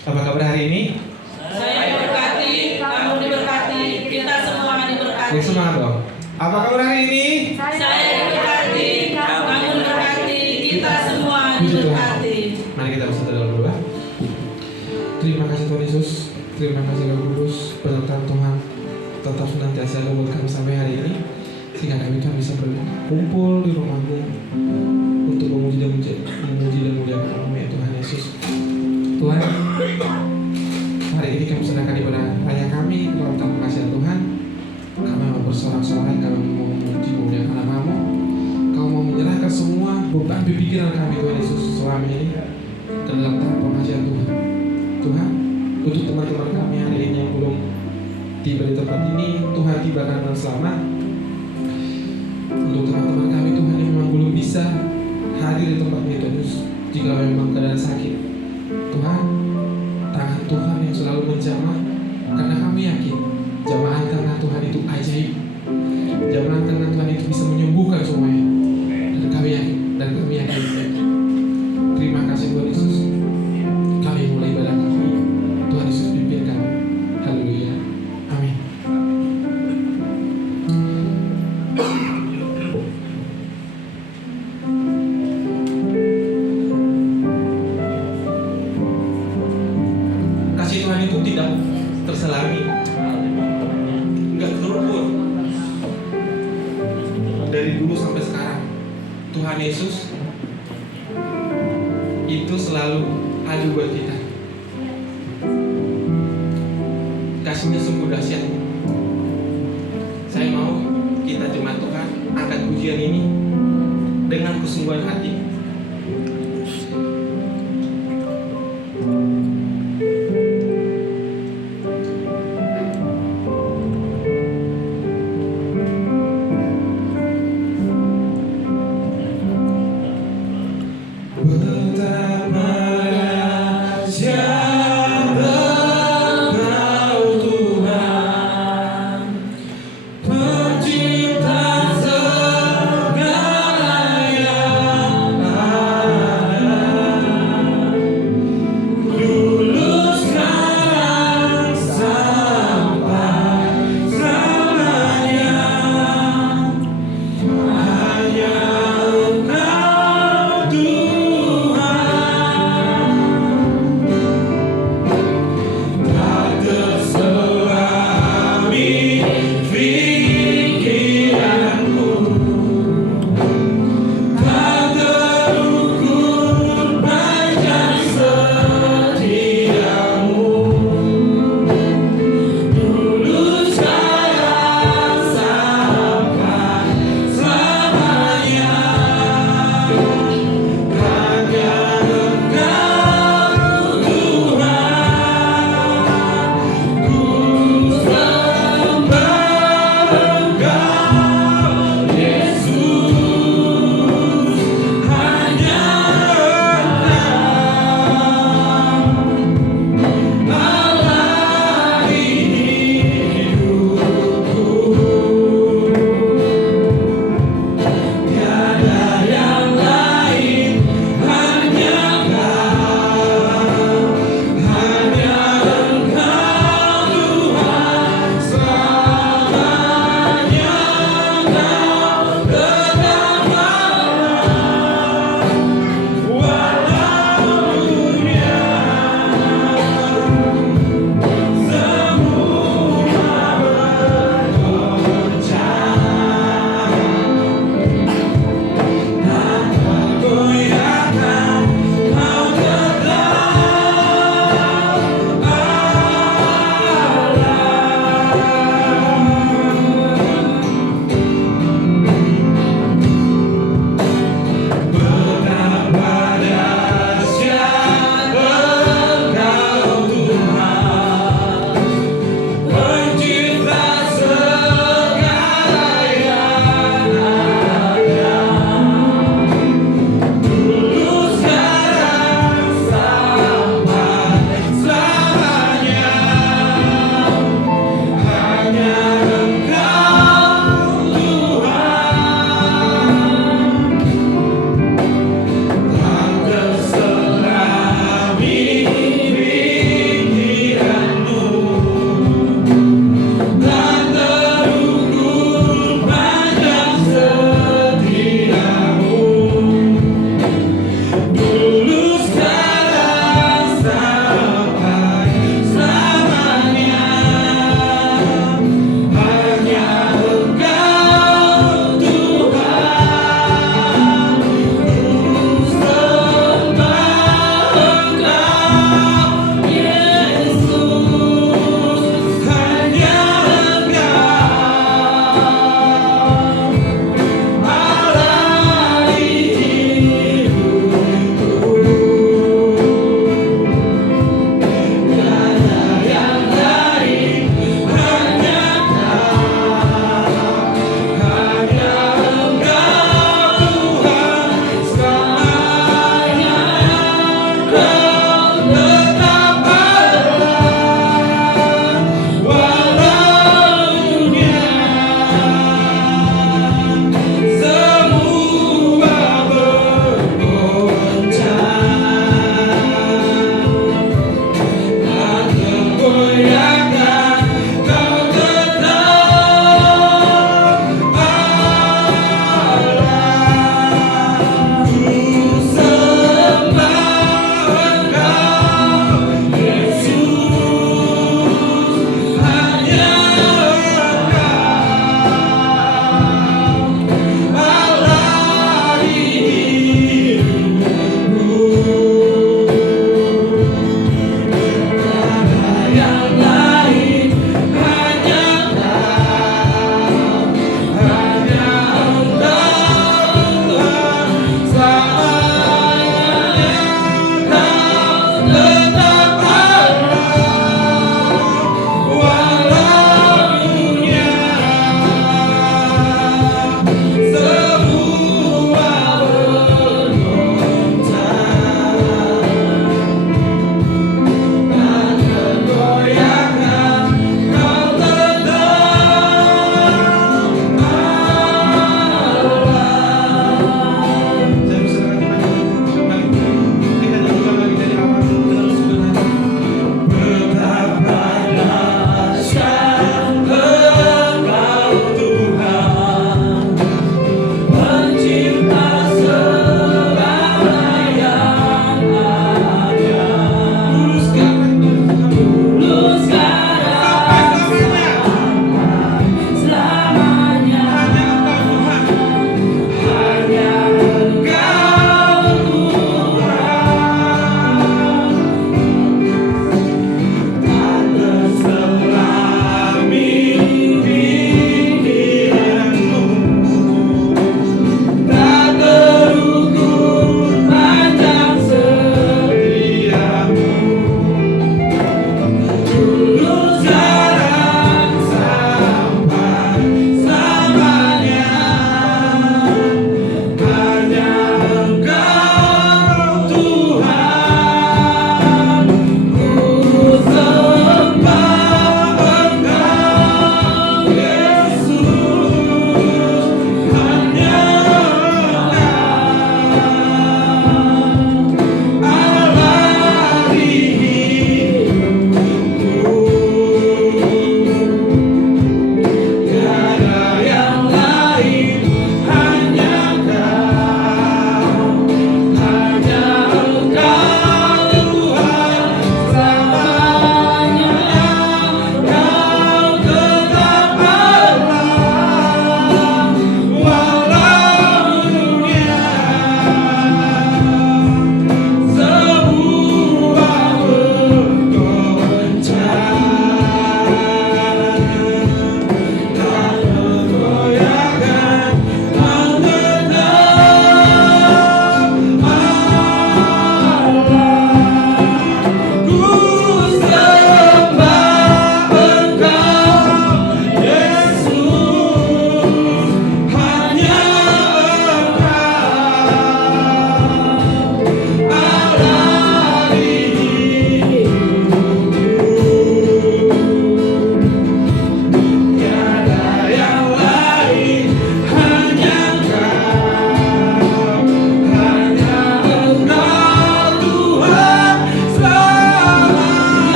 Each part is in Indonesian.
Apa kabar hari ini? Saya diberkati, kamu diberkati, kita semua diberkati. Semangat dong. Apa kabar hari ini? Saya diberkati, kamu diberkati, kita semua diberkati. Mari kita bersatu dalam doa. Terima kasih Tuhan Yesus, terima kasih Roh Kudus, berkat Tuhan tetap senantiasa ada buat kami sampai hari ini, sehingga kami Tuhan bisa berkumpul di rumahmu untuk memuji dan memuliakan nama ya Tuhan Yesus. Tuhan, hari ini kami serahkan ibadah raya kami dalam tangan kasih Tuhan. Kami mau bersorak-sorai, kami mau memuji memuliakan namamu. Kau mau menyerahkan semua beban pikiran kami Tuhan Yesus selama ini ke dalam tangan pengajian Tuhan. Tuhan, untuk teman-teman kami hari ini yang belum tiba di tempat ini, Tuhan tibakan dengan selamat. Untuk teman-teman kami Tuhan yang memang belum bisa hadir di tempat ini Tuhan Yesus, jika memang keadaan sakit, Tuhan, tangan Tuhan yang selalu menjamah, karena kami yakin jamahan tangan Tuhan itu ajaib. Jamahan tangan Tuhan itu bisa menyembuhkan semuanya. Dan kami yakin. Terima kasih Tuhan Yesus. Kami mulai ibadah kami. Tuhan Yesus pimpin kami. Haleluya. Amin. Kasih Tuhan itu tidak terselami, enggak terukur. Dari dulu sampai sekarang, Tuhan Yesus itu selalu ada buat kita. Kasihnya sungguh dahsyat. Saya mau kita jemaat Tuhan angkat pujian ini dengan kesungguhan hati. Pencipta segala yang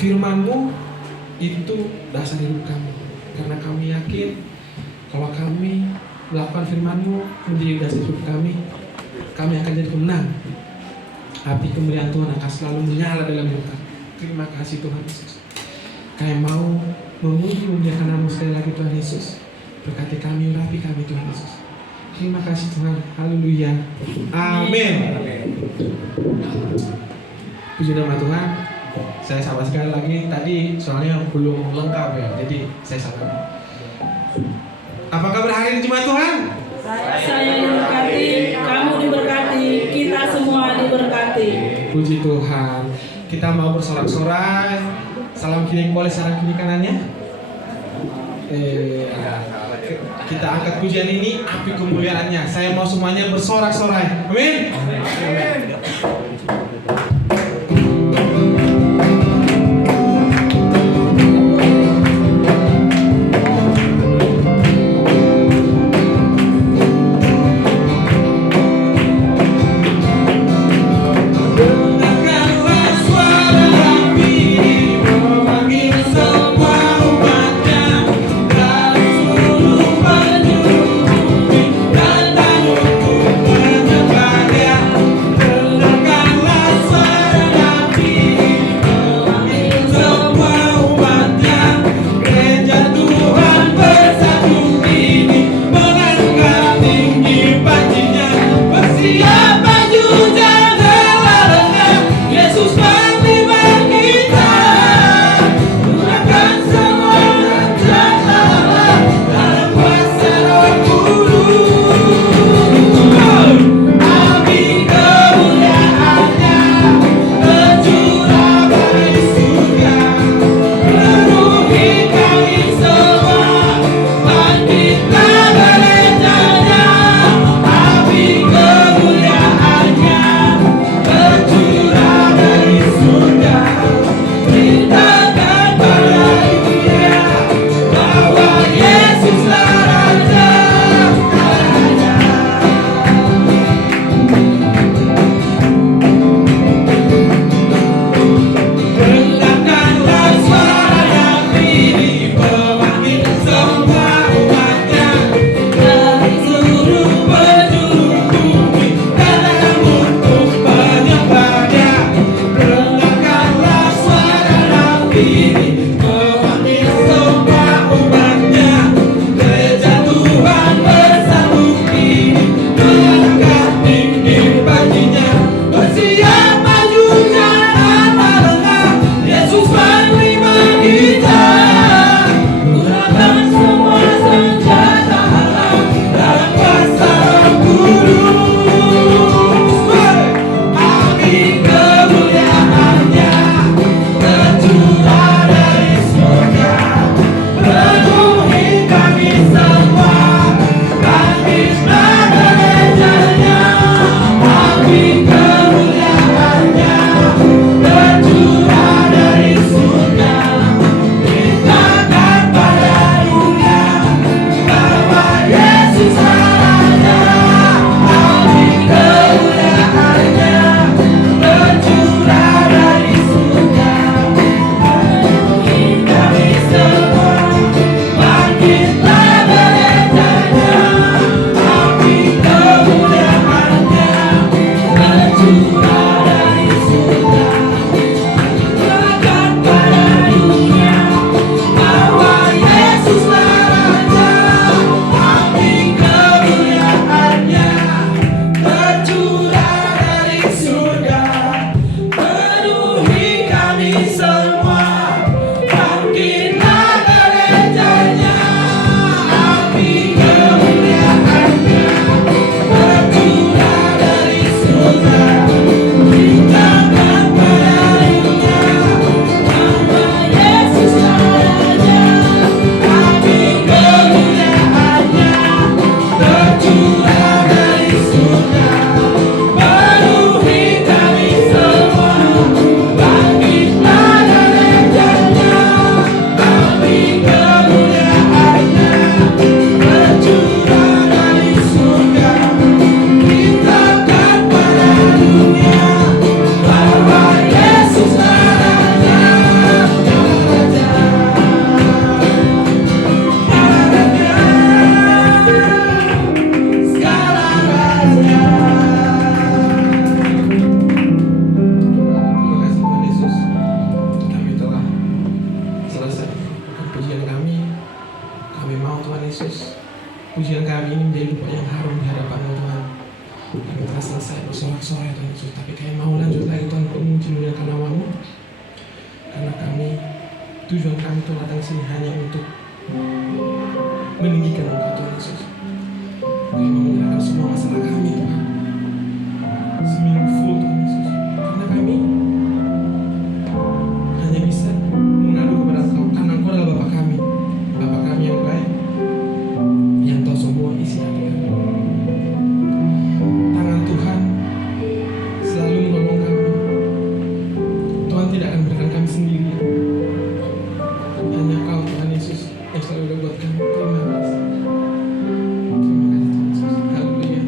firman-Mu itu dasar hidup kami. Karena kami yakin kalau kami melakukan firman-Mu menjadi dasar hidup kami akan jadi pemenang. Api kemuliaan Tuhan akan selalu menyala dalam hidup kami. Terima kasih Tuhan Yesus. Kami mau memuji memuliakan nama sekali lagi Tuhan Yesus. Berkati kami, urapi kami Tuhan Yesus. Terima kasih Tuhan. Haleluya. Amin. Puji nama Tuhan. Saya sama sekali lagi tadi soalnya belum lengkap ya. Jadi saya sabar. Apa kabar hari ini jemaat Tuhan? Saya diberkati, kamu diberkati, kita semua diberkati. Puji Tuhan. Kita mau bersorak-sorai. Salam kiri boleh, salam kiri kanannya. Kita angkat pujian ini, api kemuliaannya. Saya mau semuanya bersorak-sorai. Amin. Kemuliaannya, kecuali pujian kami ini menjadi lupa yang harum di hadapan-Mu Tuhan. Kami telah selesai bersorak-sorai Tuhan Yesus, tapi kami mau lanjut lagi Tuhan untuk memuji muliakan nama-Mu. Karena tujuan kami Tuhan datang sini hanya untuk meninggikan Engkau Tuhan Yesus. Kami mau menyerahkan semua masalah kami Tuhan, seminggu full Tuhan Yesus. Karena kami hanya bisa mengadu kepada Engkau, karena Engkau adalah Bapa kami yang baik, yang tahu semua isi hati kami. Tangan Tuhan selalu menolong kami. Tuhan tidak akan berikan kami sendiri. Hanya Kau Tuhan Yesus yang selalu ada buat kami. Terima kasih. Terima kasih Tuhan Yesus. Haleluya.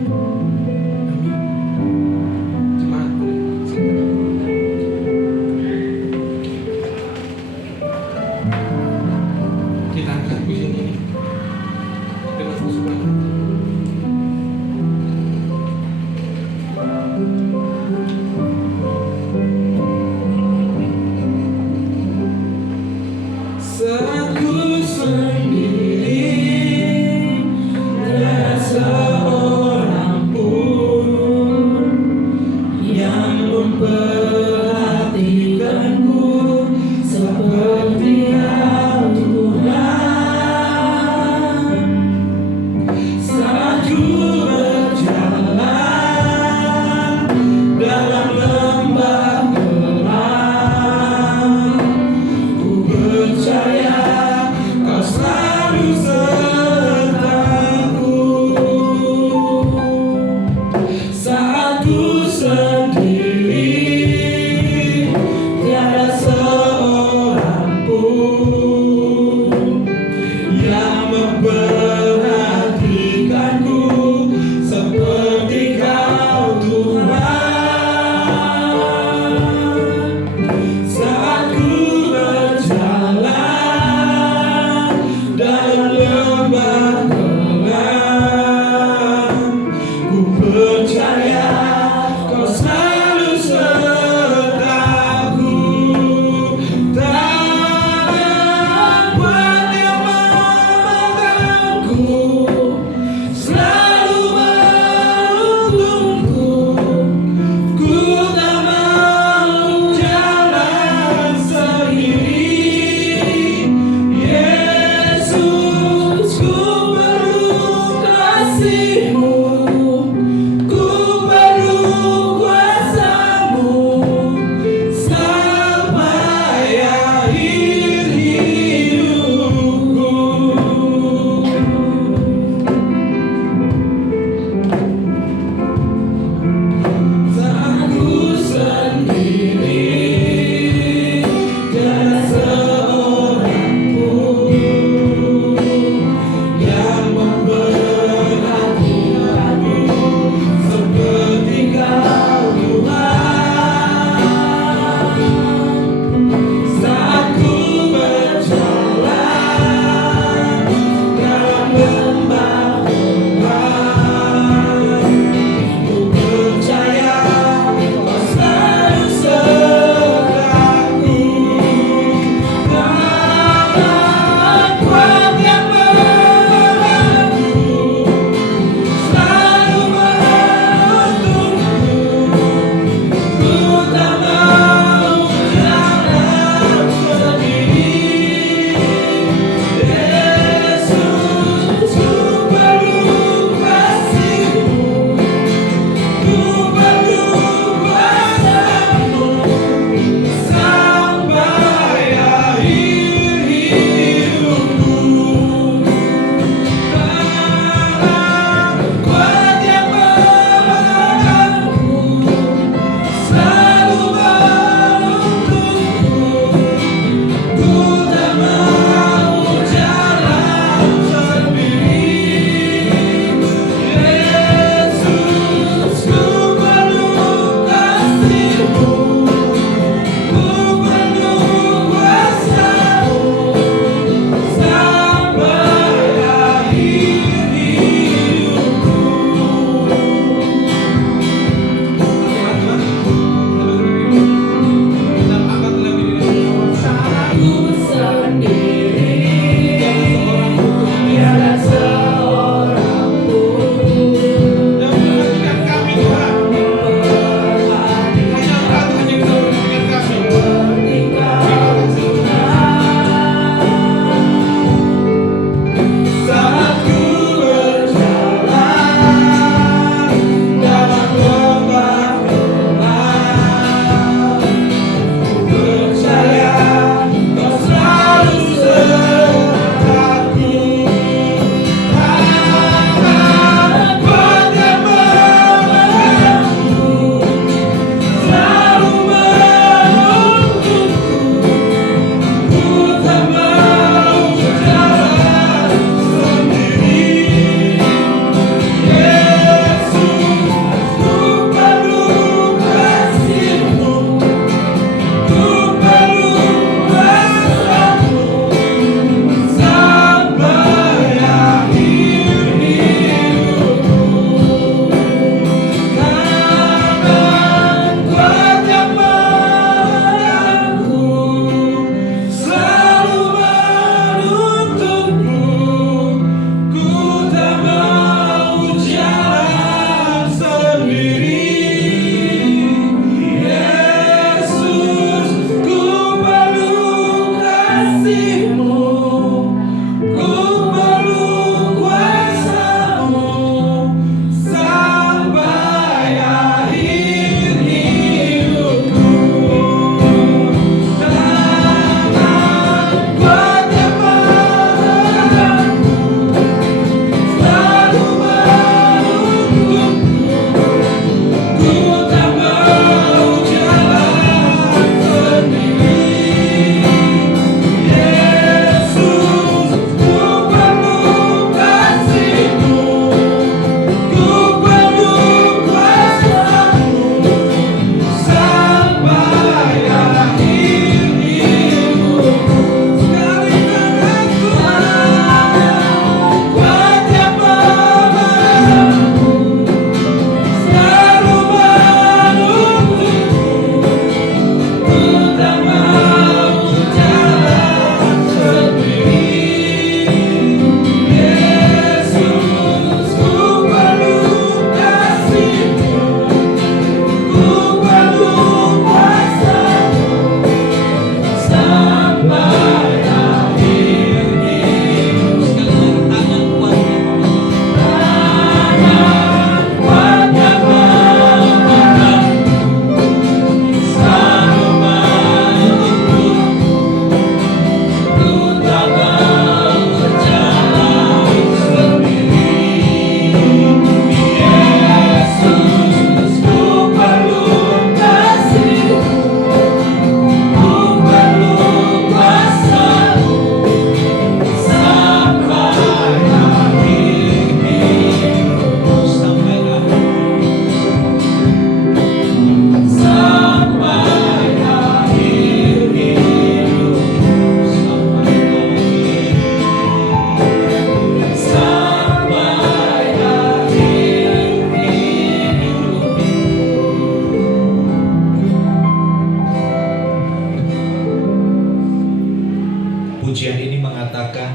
pujian ini mengatakan,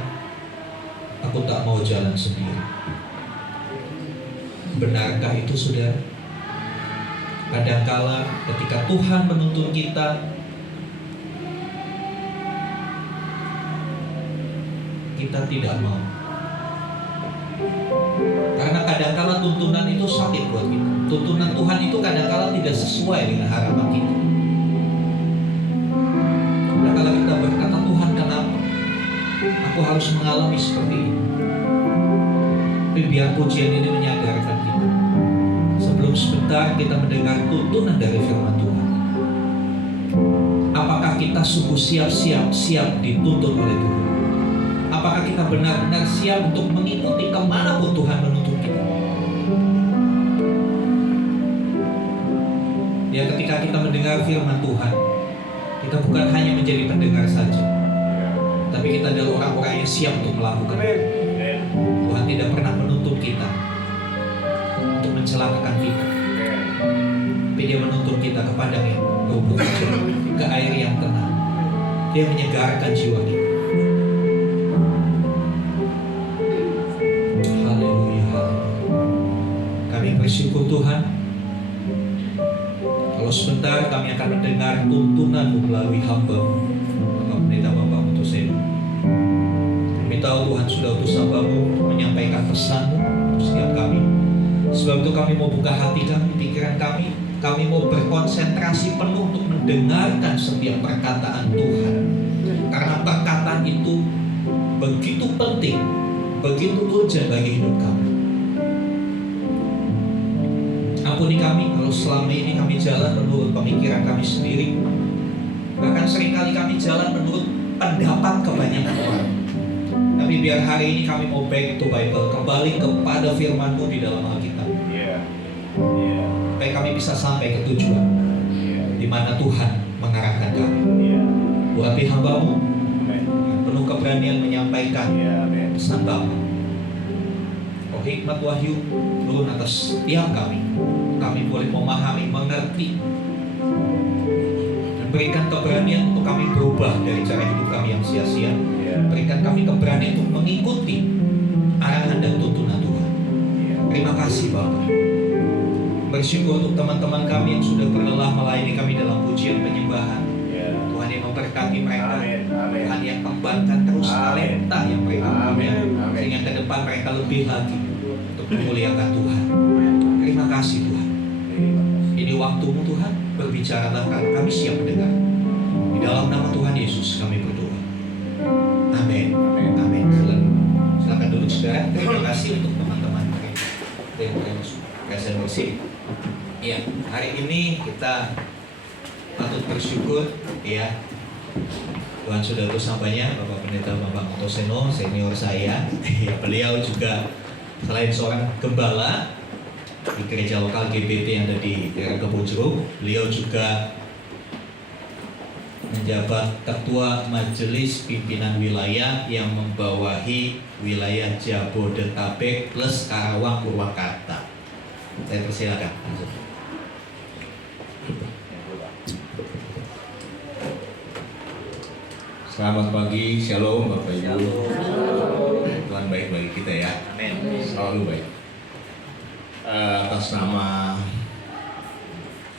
aku tak mau jalan sendiri. Benarkah itu, saudara? Kadangkala ketika Tuhan menuntun kita, kita tidak mau. Karena kadangkala tuntunan itu sakit buat kita. Tuntunan Tuhan itu kadangkala tidak sesuai dengan harapan kita. Kadangkala kita berkata, Tuhan kenapa aku harus mengalami seperti ini? Tapi biar pujian ini menyadarkan kita, sebelum sebentar kita mendengar tuntunan dari firman Tuhan, apakah kita sungguh siap dituntun oleh Tuhan? Apakah kita benar-benar siap untuk mengikuti kemanapun Tuhan menuntun kita? Ya, ketika kita mendengar firman Tuhan, kita bukan hanya menjadi pendengar saja, tapi kita adalah orang-orang yang siap untuk melakukan. Tuhan tidak pernah menuntun kita untuk mencelakakan kita, tapi Dia menuntun kita ke padang yang rumput hijau, ke air yang tenang. Dia menyegarkan jiwa kita. Bersyukur Tuhan, kalau sebentar kami akan mendengar tuntunan melalui hamba-Mu, Bapak Pendeta Bambang Utoseno. Kami tahu Tuhan sudah utus hamba-Mu menyampaikan pesan-Mu untuk setiap kami. Sebab itu kami mau buka hati kami, pikiran kami mau berkonsentrasi penuh untuk mendengarkan setiap perkataan Tuhan. Karena perkataan itu begitu penting, begitu urgent bagi hidup kami. Ampuni kami kalau selama ini kami jalan menurut pemikiran kami sendiri. Bahkan seringkali kami jalan menurut pendapat kebanyakan orang. Tapi biar hari ini kami mau back to Bible, kembali kepada firman-Mu di dalam Alkitab. Supaya kami bisa sampai ke tujuan, di mana Tuhan mengarahkan kami. Buat hamba-Mu yang penuh keberanian menyampaikan pesan Bapa. Oh, hikmat wahyu turun atas setiap kami. Kami boleh memahami, mengerti, dan berikan keberanian untuk kami berubah dari cara hidup kami yang sia-sia. Berikan kami keberanian untuk mengikuti arahan dan tuntunan Tuhan. Terima kasih Bapak. Bersyukur untuk teman-teman kami yang sudah berlelah melayani kami dalam pujian penyembahan. Tuhan yang memberkati mereka. Tuhan yang kembangkan terus talenta yang mereka punya, sehingga ke depan mereka lebih lagi untuk memuliakan Tuhan. Terima kasih Tuhan. Ini waktu-Mu Tuhan, berbicaralah karena kami siap mendengar. Di dalam nama Tuhan Yesus kami berdoa. Amin. Amin. Silakan duduk saudara. Terima kasih untuk teman-teman yang present bersih. Ya, hari ini kita patut bersyukur ya. Tuhan sudah utus hambanya, Bapak Pendeta Bambang Utoseno, senior saya. Ya, beliau juga selain seorang gembala di gereja lokal GBT yang ada di daerah Kebonjeruk, beliau juga menjabat Ketua Majelis Pimpinan Wilayah yang membawahi wilayah Jabodetabek plus Karawang Purwakarta. Saya persilakan. Selamat pagi, shalom Bapak Ibu. Tuhan baik bagi kita ya. Amin. Selalu baik. Atas nama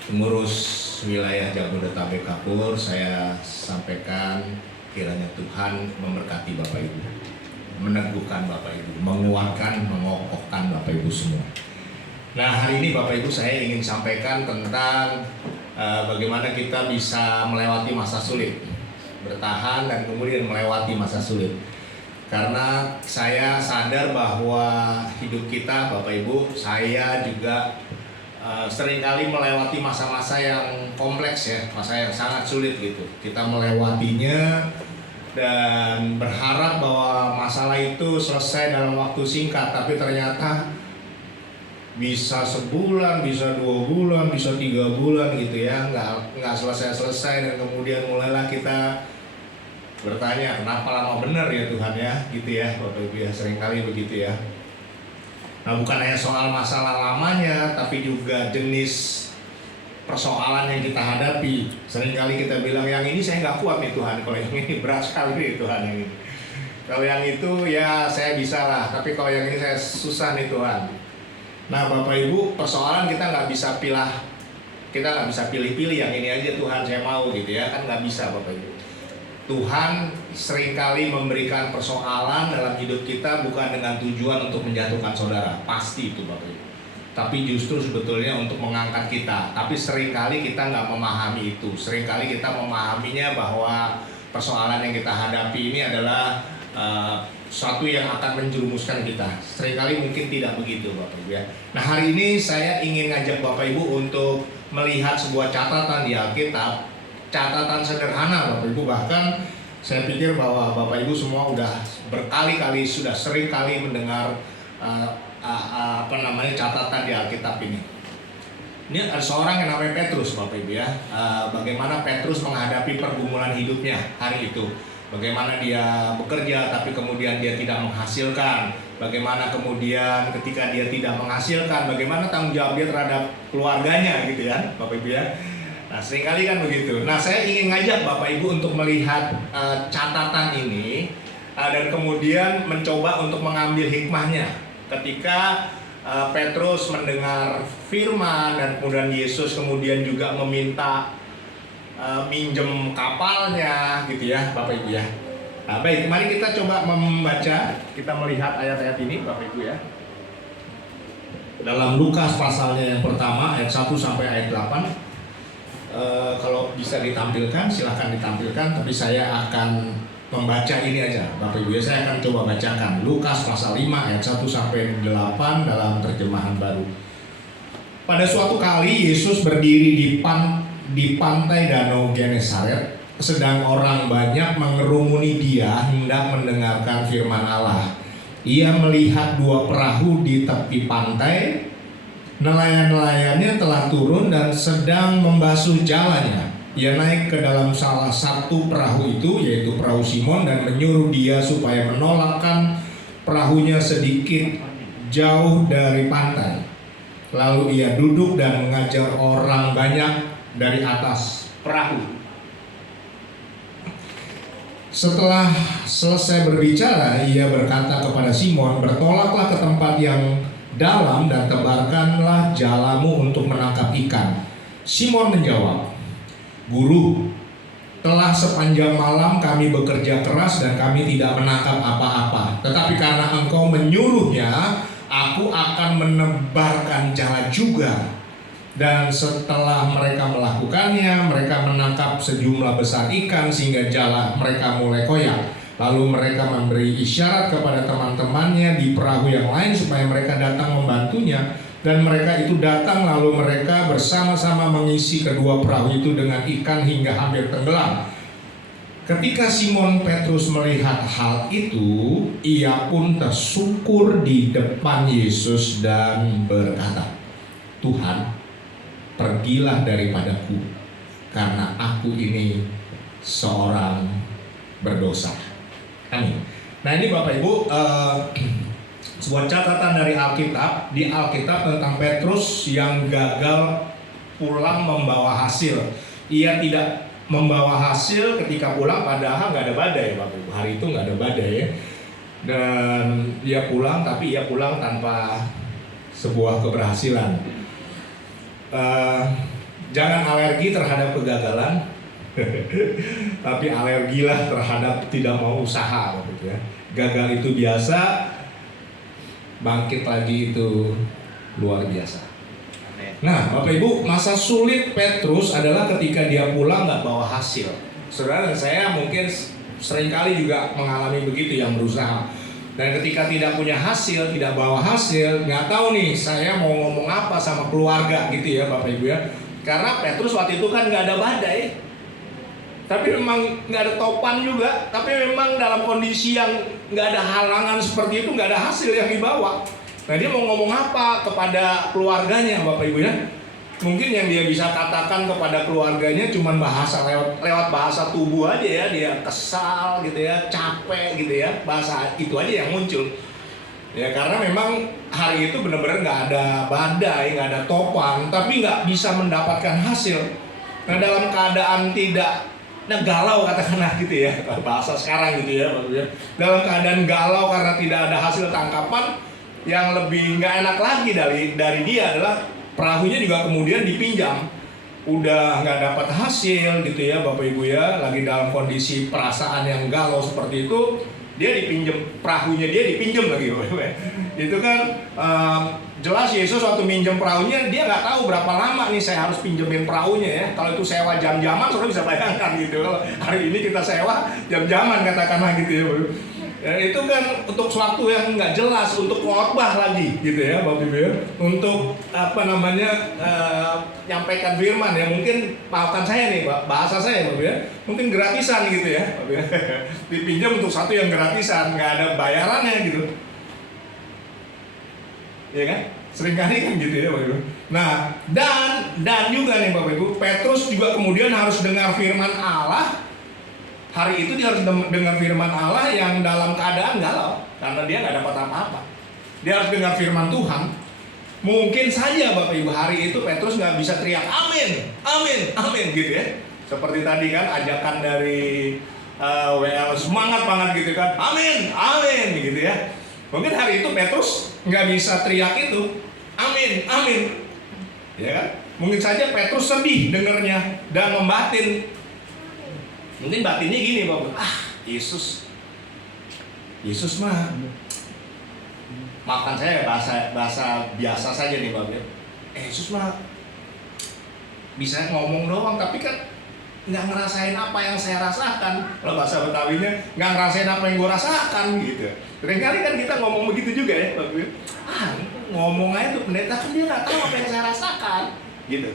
pengurus wilayah Jabodetabek Kapur, saya sampaikan kiranya Tuhan memberkati Bapak Ibu, meneguhkan Bapak Ibu, menguatkan, mengokohkan Bapak Ibu semua. Nah, hari ini Bapak Ibu saya ingin sampaikan tentang bagaimana kita bisa melewati masa sulit, bertahan dan kemudian melewati masa sulit. Karena saya sadar bahwa hidup kita, Bapak Ibu, saya juga seringkali melewati masa-masa yang kompleks ya, masa yang sangat sulit gitu. Kita melewatinya dan berharap bahwa masalah itu selesai dalam waktu singkat, tapi ternyata bisa sebulan, bisa 2 bulan, bisa 3 bulan gitu ya, nggak selesai-selesai, dan kemudian mulailah kita bertanya, kenapa lama benar ya Tuhan ya, gitu ya Bapak Ibu ya, seringkali begitu ya. Nah, bukan hanya soal masalah lamanya, tapi juga jenis persoalan yang kita hadapi. Seringkali kita bilang yang ini saya nggak kuat nih Tuhan, kalau yang ini berat sekali nih Tuhan yang ini. Kalau yang itu ya saya bisa lah, tapi kalau yang ini saya susah nih Tuhan. Nah Bapak Ibu, persoalan kita nggak bisa pilih-pilih yang ini aja Tuhan saya mau gitu ya, kan nggak bisa Bapak Ibu. Tuhan seringkali memberikan persoalan dalam hidup kita bukan dengan tujuan untuk menjatuhkan saudara, pasti itu Bapak Ibu. Tapi justru sebetulnya untuk mengangkat kita. Tapi seringkali kita nggak memahami itu. Seringkali kita memahaminya bahwa persoalan yang kita hadapi ini adalah suatu yang akan menjerumuskan kita. Seringkali mungkin tidak begitu Bapak Ibu ya. Nah hari ini saya ingin ngajak Bapak Ibu untuk melihat sebuah catatan di Alkitab. Catatan sederhana Bapak Ibu, bahkan saya pikir bahwa Bapak Ibu semua udah berkali-kali, sudah sering kali mendengar catatan di Alkitab ini. Ini ada seorang yang namanya Petrus Bapak Ibu ya. Bagaimana Petrus menghadapi pergumulan hidupnya hari itu. Bagaimana dia bekerja tapi kemudian dia tidak menghasilkan. Bagaimana kemudian ketika dia tidak menghasilkan, bagaimana tanggung jawab dia terhadap keluarganya gitu ya Bapak Ibu ya. Nah seringkali kan begitu. Nah saya ingin ngajak Bapak Ibu untuk melihat catatan ini dan kemudian mencoba untuk mengambil hikmahnya. Ketika Petrus mendengar firman dan kemudian Yesus kemudian juga meminta minjem kapalnya gitu ya Bapak Ibu ya. Nah, baik, mari kita coba membaca, kita melihat ayat-ayat ini Bapak Ibu ya. Dalam Lukas pasalnya yang pertama ayat 1 sampai ayat 8. Kalau bisa ditampilkan silahkan ditampilkan, tapi saya akan membaca ini aja Bapak Ibu ya. Saya akan coba bacakan Lukas pasal 5 ayat 1 sampai 8 dalam terjemahan baru. Pada suatu kali Yesus berdiri di pantai Danau Genesaret, sedang orang banyak mengerumuni dia hendak mendengarkan firman Allah. Ia melihat dua perahu di tepi pantai. Nelayan-nelayannya telah turun dan sedang membasuh jalannya. Ia naik ke dalam salah satu perahu itu, yaitu perahu Simon, dan menyuruh dia supaya menolakkan perahunya sedikit jauh dari pantai. Lalu ia duduk dan mengajar orang banyak dari atas perahu. Setelah selesai berbicara, ia berkata kepada Simon, "Bertolaklah ke tempat yang dalam dan tebarkanlah jalamu untuk menangkap ikan." Simon menjawab, "Guru, telah sepanjang malam kami bekerja keras dan kami tidak menangkap apa-apa. Tetapi karena engkau menyuruhnya, aku akan menebarkan jala juga." Dan setelah mereka melakukannya, mereka menangkap sejumlah besar ikan sehingga jala mereka mulai koyak. Lalu mereka memberi isyarat kepada teman-temannya di perahu yang lain supaya mereka datang membantunya. Dan mereka itu datang, lalu mereka bersama-sama mengisi kedua perahu itu dengan ikan hingga hampir tenggelam. Ketika Simon Petrus melihat hal itu, ia pun tersungkur di depan Yesus dan berkata, "Tuhan, pergilah daripadaku, karena aku ini seorang berdosa." Amin. Nah ini Bapak Ibu, sebuah catatan dari Alkitab. Di Alkitab tentang Petrus yang gagal pulang membawa hasil. Ia tidak membawa hasil ketika pulang, padahal nggak ada badai Bapak Ibu. Hari itu nggak ada badai ya. Dan dia pulang, tapi ia pulang tanpa sebuah keberhasilan. Jangan alergi terhadap kegagalan, tapi alergilah terhadap tidak mau usaha gitu ya. Gagal itu biasa, bangkit lagi itu luar biasa. Nah Bapak Ibu, masa sulit Petrus adalah ketika dia pulang nggak bawa hasil. Saudara dan saya mungkin seringkali juga mengalami begitu, yang berusaha. Dan ketika tidak punya hasil, tidak bawa hasil, nggak tahu nih saya mau ngomong apa sama keluarga gitu ya Bapak Ibu ya. Karena Petrus waktu itu kan nggak ada badai, tapi memang nggak ada topan juga, tapi memang dalam kondisi yang nggak ada halangan seperti itu, nggak ada hasil yang dibawa. Nah dia mau ngomong apa kepada keluarganya Bapak Ibu ya? Mungkin yang dia bisa katakan kepada keluarganya cuman bahasa lewat bahasa tubuh aja ya, dia kesal gitu ya, capek gitu ya, bahasa itu aja yang muncul. Ya karena memang hari itu benar-benar nggak ada badai, nggak ada topan, tapi nggak bisa mendapatkan hasil. Nah dalam keadaan tidak galau katakanlah gitu ya, bahasa sekarang gitu ya maksudnya. Dalam keadaan galau karena tidak ada hasil tangkapan, yang lebih nggak enak lagi dari dia adalah perahunya juga kemudian dipinjam. Udah nggak dapat hasil gitu ya Bapak Ibu ya, lagi dalam kondisi perasaan yang galau seperti itu, dia dipinjam, perahunya dia dipinjam lagi Bapak Ibu ya. Itu kan jelas Yesus waktu minjem perahunya, dia nggak tahu berapa lama nih saya harus pinjemin perahunya ya. Kalau itu sewa jam-jaman, saudara bisa bayangkan gitu. Kalau hari ini kita sewa jam-jaman katakanlah gitu ya Bapak Ibu. Ya, itu kan untuk suatu yang nggak jelas, untuk khotbah lagi gitu ya Bapak Ibu ya, untuk nyampaikan firman ya, mungkin maafkan saya nih bahasa saya Bapak ya, mungkin gratisan gitu ya Bapak ya. Dipinjam untuk satu yang gratisan, nggak ada bayarannya gitu ya kan, seringkali kan gitu ya Bapak Ibu. Nah dan juga nih Bapak Ibu, Petrus juga kemudian harus dengar firman Allah. Hari itu dia harus dengar firman Allah yang dalam keadaan galau karena dia nggak dapat apa-apa. Dia harus dengar firman Tuhan. Mungkin saja Bapak Ibu hari itu Petrus nggak bisa teriak amin, amin, amin gitu ya. Seperti tadi kan ajakan dari WL semangat banget gitu kan, amin, amin gitu ya. Mungkin hari itu Petrus nggak bisa teriak itu amin, amin ya kan. Mungkin saja Petrus sedih dengernya dan membatin. Mungkin batinnya gini Bapak, Yesus mah, maafkan saya bahasa biasa saja nih Bapak. Yesus mah bisa ngomong doang, tapi kan nggak ngerasain apa yang saya rasakan. Kalau bahasa Betawinya, nggak ngerasain apa yang gue rasakan gitu. Seringkali kan kita ngomong begitu juga ya Bapak. Ngomong aja tuh pendeta kan dia nggak tahu apa yang saya rasakan gitu.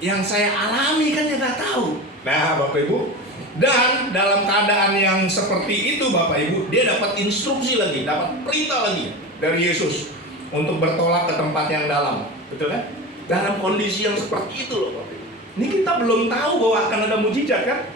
Yang saya alami kan dia nggak tahu. Nah Bapak Ibu, dan dalam keadaan yang seperti itu Bapak Ibu, dia dapat instruksi lagi, dapat perintah lagi dari Yesus untuk bertolak ke tempat yang dalam, betul kan? Dalam kondisi yang seperti itu loh Bapak Ibu. Ini kita belum tahu bahwa akan ada mujizat kan?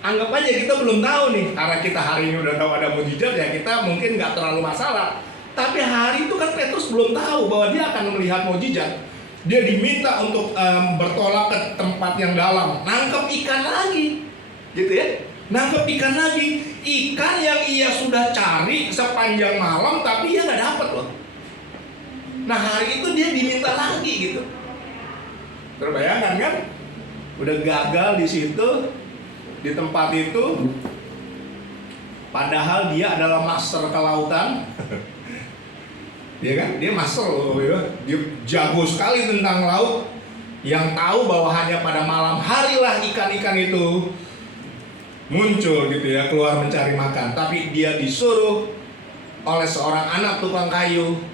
Anggap aja kita belum tahu nih, karena kita hari ini udah tahu ada mujizat ya kita mungkin nggak terlalu masalah. Tapi hari itu kan Petrus belum tahu bahwa dia akan melihat mujizat. Dia diminta untuk bertolak ke tempat yang dalam, nangkep ikan lagi, gitu ya. Nangkep ikan lagi, ikan yang ia sudah cari sepanjang malam, tapi ia nggak dapat loh. Nah hari itu dia diminta lagi gitu. Terbayangkan kan? Udah gagal di situ, di tempat itu, padahal dia adalah master kelautan. Ya kan, dia master loh, dia jago sekali tentang laut, yang tahu bahwa hanya pada malam harilah ikan-ikan itu muncul gitu ya, keluar mencari makan. Tapi dia disuruh oleh seorang anak tukang kayu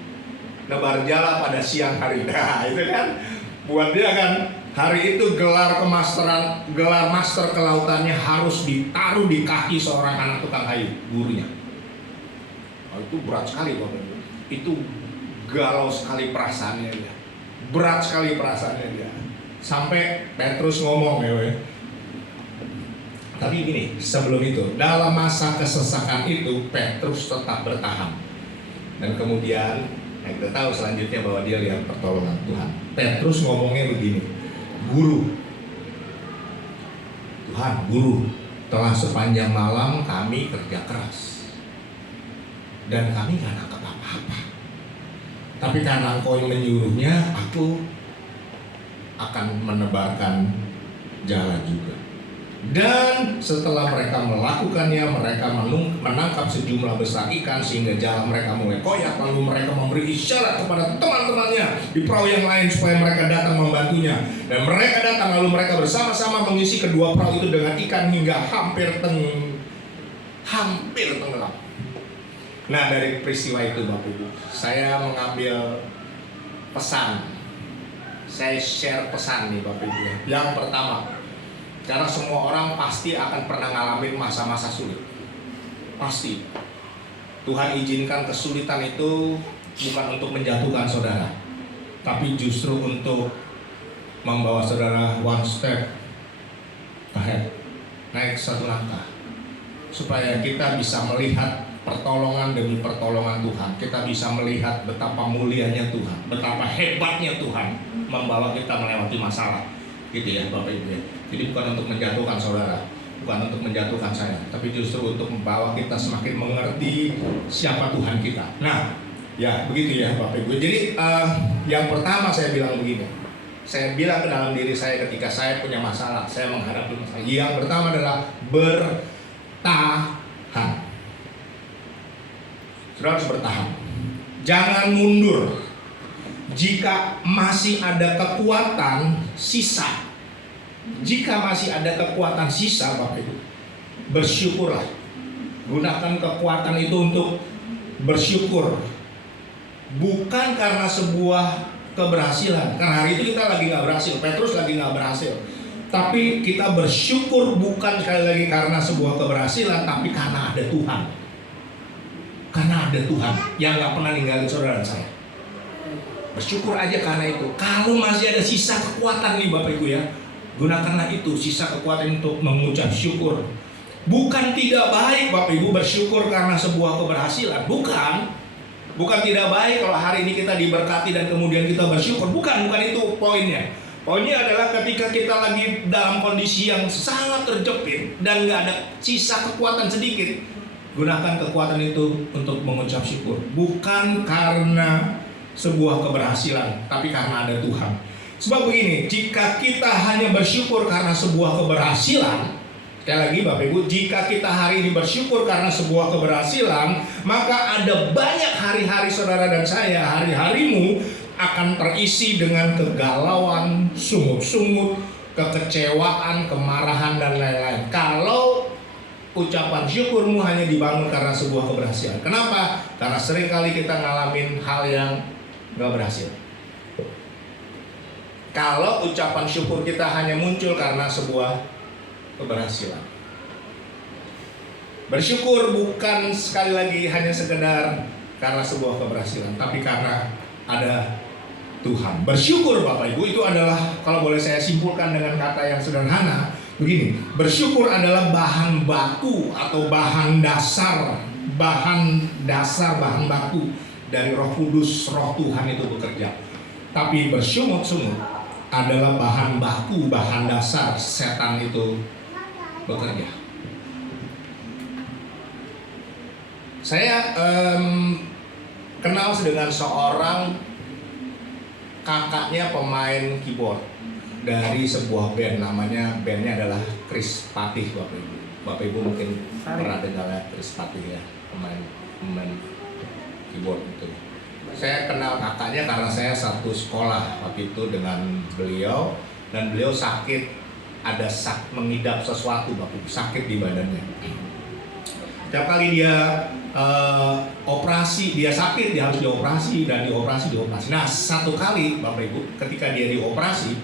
nebar jala pada siang hari. Nah itu kan buat dia kan hari itu gelar kemasteran, gelar master kelautannya harus ditaruh di kaki seorang anak tukang kayu, gurunya. Itu berat sekali Bapak. Itu galau sekali perasaannya dia, berat sekali perasaannya dia, sampai Petrus ngomong ya. Tapi gini, sebelum itu dalam masa kesesakan itu Petrus tetap bertahan, dan kemudian kita tahu selanjutnya bahwa dia lihat pertolongan Tuhan. Petrus ngomongnya begini, Guru, telah sepanjang malam kami kerja keras dan kami gak nangkap apa-apa. Tapi karena Engkau yang menyuruhnya, aku akan menebarkan jala juga. Dan setelah mereka melakukannya, mereka menangkap sejumlah besar ikan sehingga jala mereka mulai koyak. Lalu mereka memberi isyarat kepada teman-temannya di perahu yang lain supaya mereka datang membantunya. Dan mereka datang, lalu mereka bersama-sama mengisi kedua perahu itu dengan ikan hingga hampir tenggelam. Nah dari peristiwa itu Bapak Ibu, saya mengambil pesan. Saya share pesan nih Bapak Ibu. Yang pertama, karena semua orang pasti akan pernah ngalamin masa-masa sulit. Pasti. Tuhan izinkan kesulitan itu bukan untuk menjatuhkan saudara, tapi justru untuk membawa saudara one step ahead, naik satu langkah, supaya kita bisa melihat pertolongan demi pertolongan Tuhan, kita bisa melihat betapa mulianya Tuhan, betapa hebatnya Tuhan membawa kita melewati masalah, gitu ya Bapak Ibu ya. Jadi bukan untuk menjatuhkan saudara, bukan untuk menjatuhkan saya, tapi justru untuk membawa kita semakin mengerti siapa Tuhan kita. Nah, ya begitu ya Bapak Ibu. Jadi yang pertama saya bilang begini, saya bilang ke dalam diri saya ketika saya punya masalah, saya menghadapi masalah. Yang pertama adalah bertahan. Saudara harus bertahan. Jangan mundur. Jika masih ada kekuatan sisa, jika masih ada kekuatan sisa, Bapak Ibu, bersyukurlah. Gunakan kekuatan itu untuk bersyukur. Bukan karena sebuah keberhasilan. Karena hari itu kita lagi nggak berhasil, Petrus lagi nggak berhasil. Tapi kita bersyukur bukan sekali lagi karena sebuah keberhasilan, tapi karena ada Tuhan. Karena ada Tuhan yang nggak pernah ninggalin saudara dan saya. Bersyukur aja karena itu. Kalau masih ada sisa kekuatan nih Bapak Ibu ya, gunakanlah itu sisa kekuatan untuk mengucap syukur. Bukan tidak baik Bapak Ibu bersyukur karena sebuah keberhasilan. Bukan tidak baik kalau hari ini kita diberkati dan kemudian kita bersyukur. Bukan itu poinnya. Poinnya adalah ketika kita lagi dalam kondisi yang sangat terjepit dan nggak ada sisa kekuatan sedikit, gunakan kekuatan itu untuk mengucap syukur. Bukan karena sebuah keberhasilan, tapi karena ada Tuhan. Sebab begini, jika kita hanya bersyukur karena sebuah keberhasilan, sekali lagi Bapak Ibu, jika kita hari ini bersyukur karena sebuah keberhasilan, maka ada banyak hari-hari saudara dan saya, hari-harimu akan terisi dengan kegalauan, sungut-sungut, kekecewaan, kemarahan, dan lain-lain. Kalau ucapan syukurmu hanya dibangun karena sebuah keberhasilan. Kenapa? Karena seringkali kita ngalamin hal yang gak berhasil. Kalau ucapan syukur kita hanya muncul karena sebuah keberhasilan. Bersyukur bukan sekali lagi hanya sekedar karena sebuah keberhasilan, tapi karena ada Tuhan. Bersyukur Bapak Ibu itu adalah, kalau boleh saya simpulkan dengan kata yang sederhana, begini, bersyukur adalah bahan baku atau bahan baku dari Roh Kudus, Roh Tuhan itu bekerja. Tapi bersungut-sungut adalah bahan baku, bahan dasar setan itu bekerja. Saya kenal dengan seorang kakaknya pemain keyboard dari sebuah band, bandnya adalah Chris Patih, Bapak Ibu. Bapak Ibu mungkin pernah dengar ya Chris Patih ya, pemain keyboard itu. Saya kenal kakaknya karena saya satu sekolah waktu itu dengan beliau, dan beliau sakit, mengidap sesuatu Bapak Ibu, sakit di badannya. Setiap kali dia operasi, dia sakit, dia harus dioperasi dan dioperasi. Nah, satu kali Bapak Ibu, ketika dia dioperasi,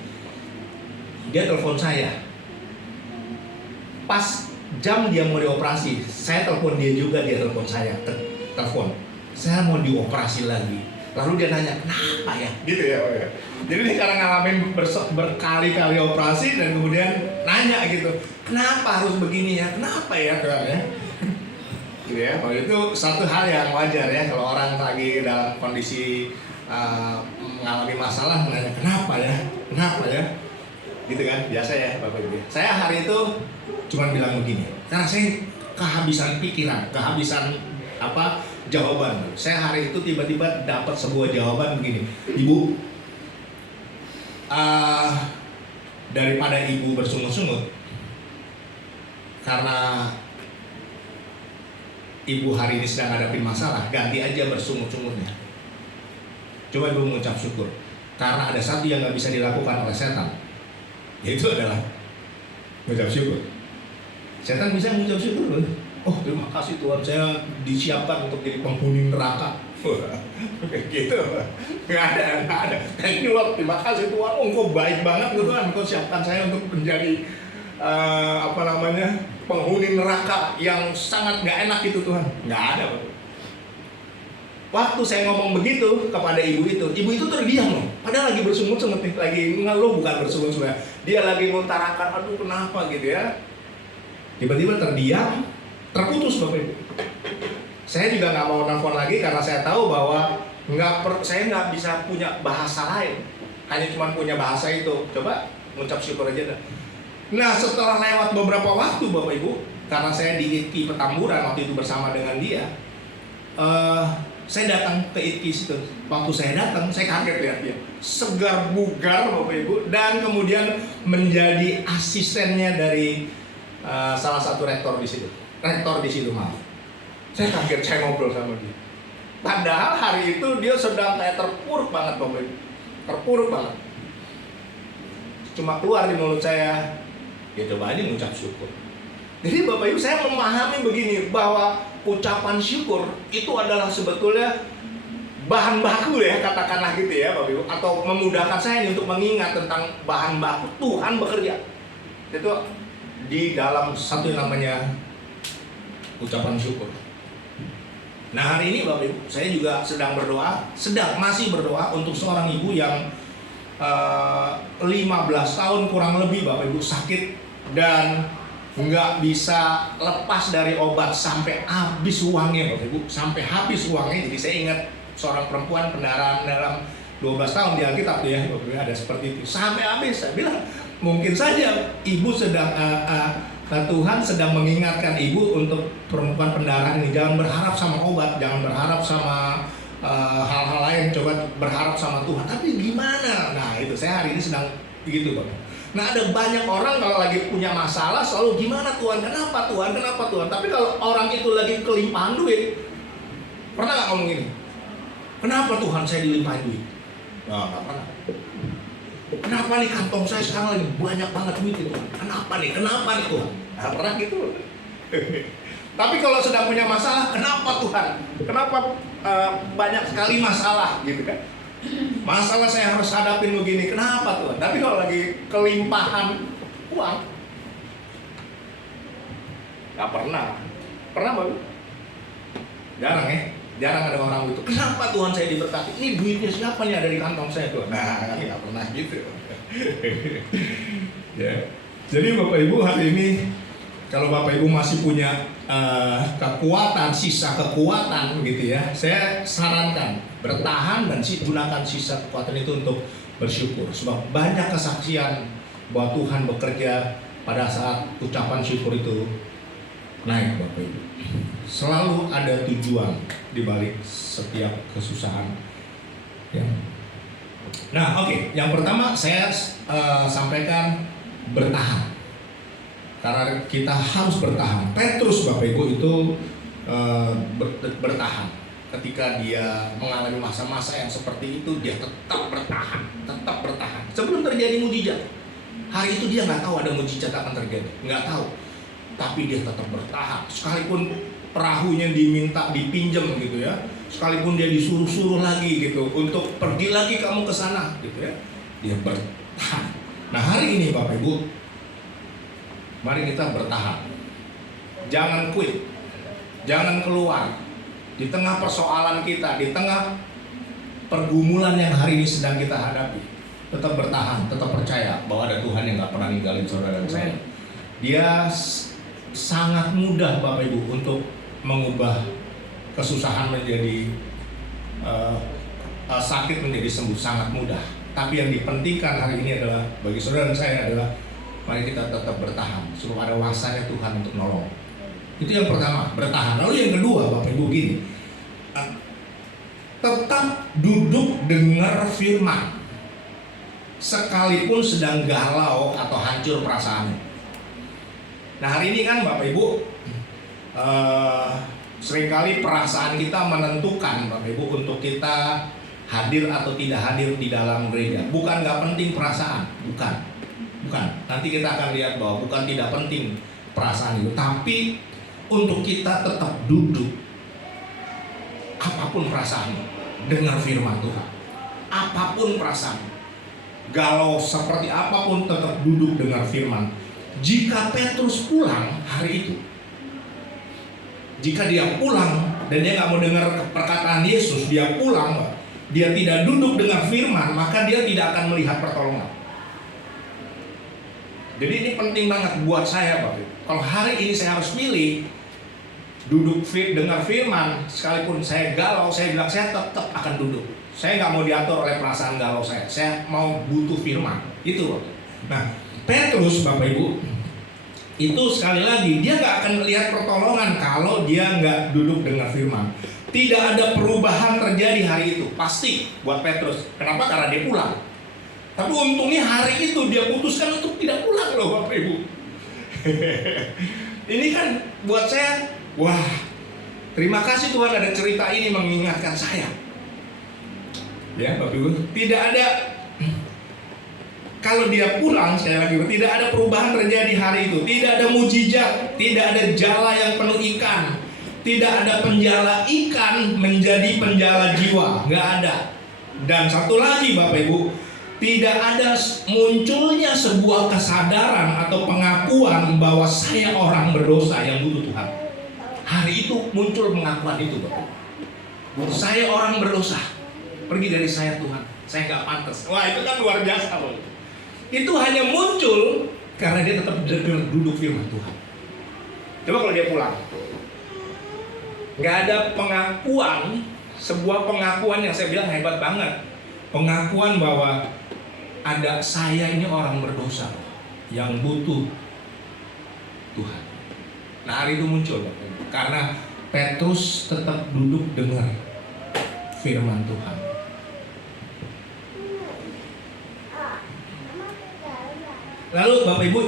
dia telepon saya. Pas jam dia mau dioperasi, saya telepon dia juga, dia telepon saya. Telepon, saya mau dioperasi lagi. Lalu dia nanya, kenapa ya? Gitu ya Pak ya. Jadi dia karena ngalamin berkali-kali operasi dan kemudian nanya gitu, kenapa harus begini ya? Kenapa ya? Gitu ya. Kalau itu satu hal yang wajar ya, kalau orang lagi dalam kondisi mengalami masalah nanya kenapa ya, gitu kan, biasa ya Bapak Ibu. Saya hari itu cuma bilang begini, karena saya kehabisan pikiran, kehabisan jawaban. Saya hari itu tiba-tiba dapat sebuah jawaban begini, Ibu, daripada Ibu bersungut-sungut karena Ibu hari ini sedang hadapin masalah, ganti aja bersungut-sungutnya. Coba Ibu mengucap syukur, karena ada satu yang gak bisa dilakukan oleh setan, yaitu adalah mengucap syukur. Setan bisa mengucap syukur loh. Oh terima kasih Tuhan, saya disiapkan untuk jadi penghuni neraka. Gitu, nggak ada. Thank you Lord, terima kasih Tuhan. Oh Engkau baik banget Tuhan, Engkau siapkan saya untuk menjadi penghuni neraka yang sangat nggak enak itu Tuhan. Nggak ada. Waktu saya ngomong begitu kepada ibu itu terdiam loh. Padahal lagi bersungut-sungut nih, lagi ngeluh, bukan bersungut-sungut. Dia lagi mengutarakan, aduh kenapa gitu ya. Tiba-tiba terdiam, terputus Bapak Ibu. Saya juga nggak mau nelfon lagi karena saya tahu bahwa saya nggak bisa punya bahasa lain. Hanya cuma punya bahasa itu. Coba ngucap syukur aja dah. Nah, setelah lewat beberapa waktu Bapak Ibu, karena saya di ITKI Petamburan waktu itu bersama dengan dia, saya datang ke ITKI situ. Waktu saya datang, saya kaget lihat dia. Segar bugar Bapak Ibu, dan kemudian menjadi asistennya dari salah satu rektor di situ. Maaf. Saya kaget, saya ngobrol sama dia. Padahal hari itu dia sedang kayak terpuruk banget Bapak Ibu. Terpuruk banget. Cuma keluar di mulut saya, ya coba aja mengucap syukur. Jadi Bapak Ibu, saya memahami begini, bahwa ucapan syukur itu adalah sebetulnya bahan baku ya, katakanlah gitu ya Bapak Ibu, atau memudahkan saya untuk mengingat tentang bahan baku Tuhan bekerja. Itu di dalam satu yang namanya ucapan syukur. Nah, hari ini Bapak Ibu, saya juga masih berdoa untuk seorang ibu yang 15 tahun kurang lebih Bapak Ibu sakit dan nggak bisa lepas dari obat sampai habis uangnya Bapak Ibu, sampai habis uangnya. Jadi saya ingat seorang perempuan pendarahan dalam 12 tahun di Alkitab ya Bapak Ibu, ada seperti itu, sampai habis. Saya bilang mungkin saja ibu sedang Tuhan sedang mengingatkan ibu untuk perempuan pendarahan ini, jangan berharap sama obat, jangan berharap sama hal-hal lain, coba berharap sama Tuhan. Tapi gimana? Nah itu saya hari ini sedang begitu Bapak. Nah ada banyak orang kalau lagi punya masalah selalu gimana Tuhan, kenapa Tuhan, kenapa Tuhan. Tapi kalau orang itu lagi kelimpahan duit, pernah nggak ngomong gini? Kenapa Tuhan saya dilimpahin duit? Nah, nggak pernah. Kenapa nih kantong saya sekarang lagi banyak banget duit itu? Kenapa nih Tuhan? Nah, pernah gitu. Tapi kalau sedang punya masalah, kenapa Tuhan? Kenapa banyak sekali masalah gitu kan? Masalah saya harus hadapin begini, kenapa Tuhan? Tapi kalau lagi kelimpahan uang, nggak pernah. Pernah Bapak? Jarang ya? Jarang ada orang itu. Kenapa Tuhan saya diberkati? Ini duitnya siapa nih ada di kantong saya Tuhan? Nah, nggak pernah gitu. Ya. Jadi Bapak Ibu hari ini, kalau Bapak Ibu masih punya kekuatan, sisa kekuatan gitu ya, saya sarankan bertahan dan gunakan sisa kekuatan itu untuk bersyukur. Sebab banyak kesaksian bahwa Tuhan bekerja pada saat ucapan syukur itu naik Bapak Ibu. Selalu ada tujuan di balik setiap kesusahan. Ya. Nah, oke. Yang pertama saya sampaikan bertahan. Karena kita harus bertahan. Petrus Bapak Ibu itu bertahan. Ketika dia mengalami masa-masa yang seperti itu, dia tetap bertahan. Sebelum terjadi mujizat. Hari itu dia nggak tahu ada mujizat akan terjadi, nggak tahu. Tapi dia tetap bertahan. Sekalipun perahunya dipinjam gitu ya, sekalipun dia disuruh-suruh lagi gitu untuk pergi lagi kamu ke sana gitu ya, dia bertahan. Nah hari ini Bapak Ibu, mari kita bertahan. Jangan quit, jangan keluar di tengah persoalan kita, di tengah pergumulan yang hari ini sedang kita hadapi. Tetap bertahan, tetap percaya bahwa ada Tuhan yang gak pernah ninggalin saudara dan saya. Dia sangat mudah Bapak Ibu untuk mengubah kesusahan menjadi sakit menjadi sembuh, sangat mudah. Tapi yang dipentingkan hari ini adalah bagi saudara dan saya adalah mari kita tetap bertahan supaya ada wasanya Tuhan untuk nolong. Itu yang pertama, bertahan. Lalu yang kedua Bapak Ibu gini, tetap duduk dengar firman sekalipun sedang galau atau hancur perasaannya. Nah hari ini kan Bapak Ibu seringkali perasaan kita menentukan Bapak Ibu untuk kita hadir atau tidak hadir di dalam gereja. Bukan gak penting perasaan, bukan. Nanti kita akan lihat bahwa bukan tidak penting perasaan itu, tapi untuk kita tetap duduk apapun perasaannya, dengar firman Tuhan. Apapun perasaan, galau seperti apapun tetap duduk dengar firman. Jika Petrus pulang hari itu, jika dia pulang dan dia nggak mau dengar perkataan Yesus, dia pulang, dia tidak duduk dengar firman, maka dia tidak akan melihat pertolongan. Jadi ini penting banget buat saya Bapak. Kalau hari ini saya harus pilih, dengar firman, sekalipun saya galau, saya bilang saya tetap akan duduk. Saya nggak mau diatur oleh perasaan galau saya mau butuh firman. Itu loh. Nah, Petrus, Bapak Ibu, itu sekali lagi dia nggak akan melihat pertolongan kalau dia nggak duduk dengar firman. Tidak ada perubahan terjadi hari itu, pasti buat Petrus. Kenapa? Karena dia pulang. Tapi untungnya hari itu dia putuskan untuk tidak pulang loh, Bapak Ibu. Ini kan buat saya, wah, terima kasih Tuhan ada cerita ini mengingatkan saya. Ya, Bapak Ibu, tidak ada. Kalau dia pulang, sekali lagi, tidak ada perubahan terjadi hari itu. Tidak ada mujizat, tidak ada jala yang penuh ikan, tidak ada penjala ikan menjadi penjala jiwa, nggak ada. Dan satu lagi, Bapak Ibu, tidak ada munculnya sebuah kesadaran atau pengakuan bahwa saya orang berdosa yang butuh Tuhan. Hari itu muncul pengakuan itu, Bapak. Saya orang berdosa, pergi dari saya Tuhan, saya nggak pantas. Wah, itu kan luar biasa, Bapak. Itu hanya muncul karena dia tetap duduk firman Tuhan. Coba kalau dia pulang, nggak ada pengakuan, sebuah pengakuan yang saya bilang hebat banget, pengakuan bahwa ada saya ini orang berdosa yang butuh Tuhan. Nah, hari itu muncul karena Petrus tetap duduk dengar firman Tuhan. Lalu Bapak Ibu,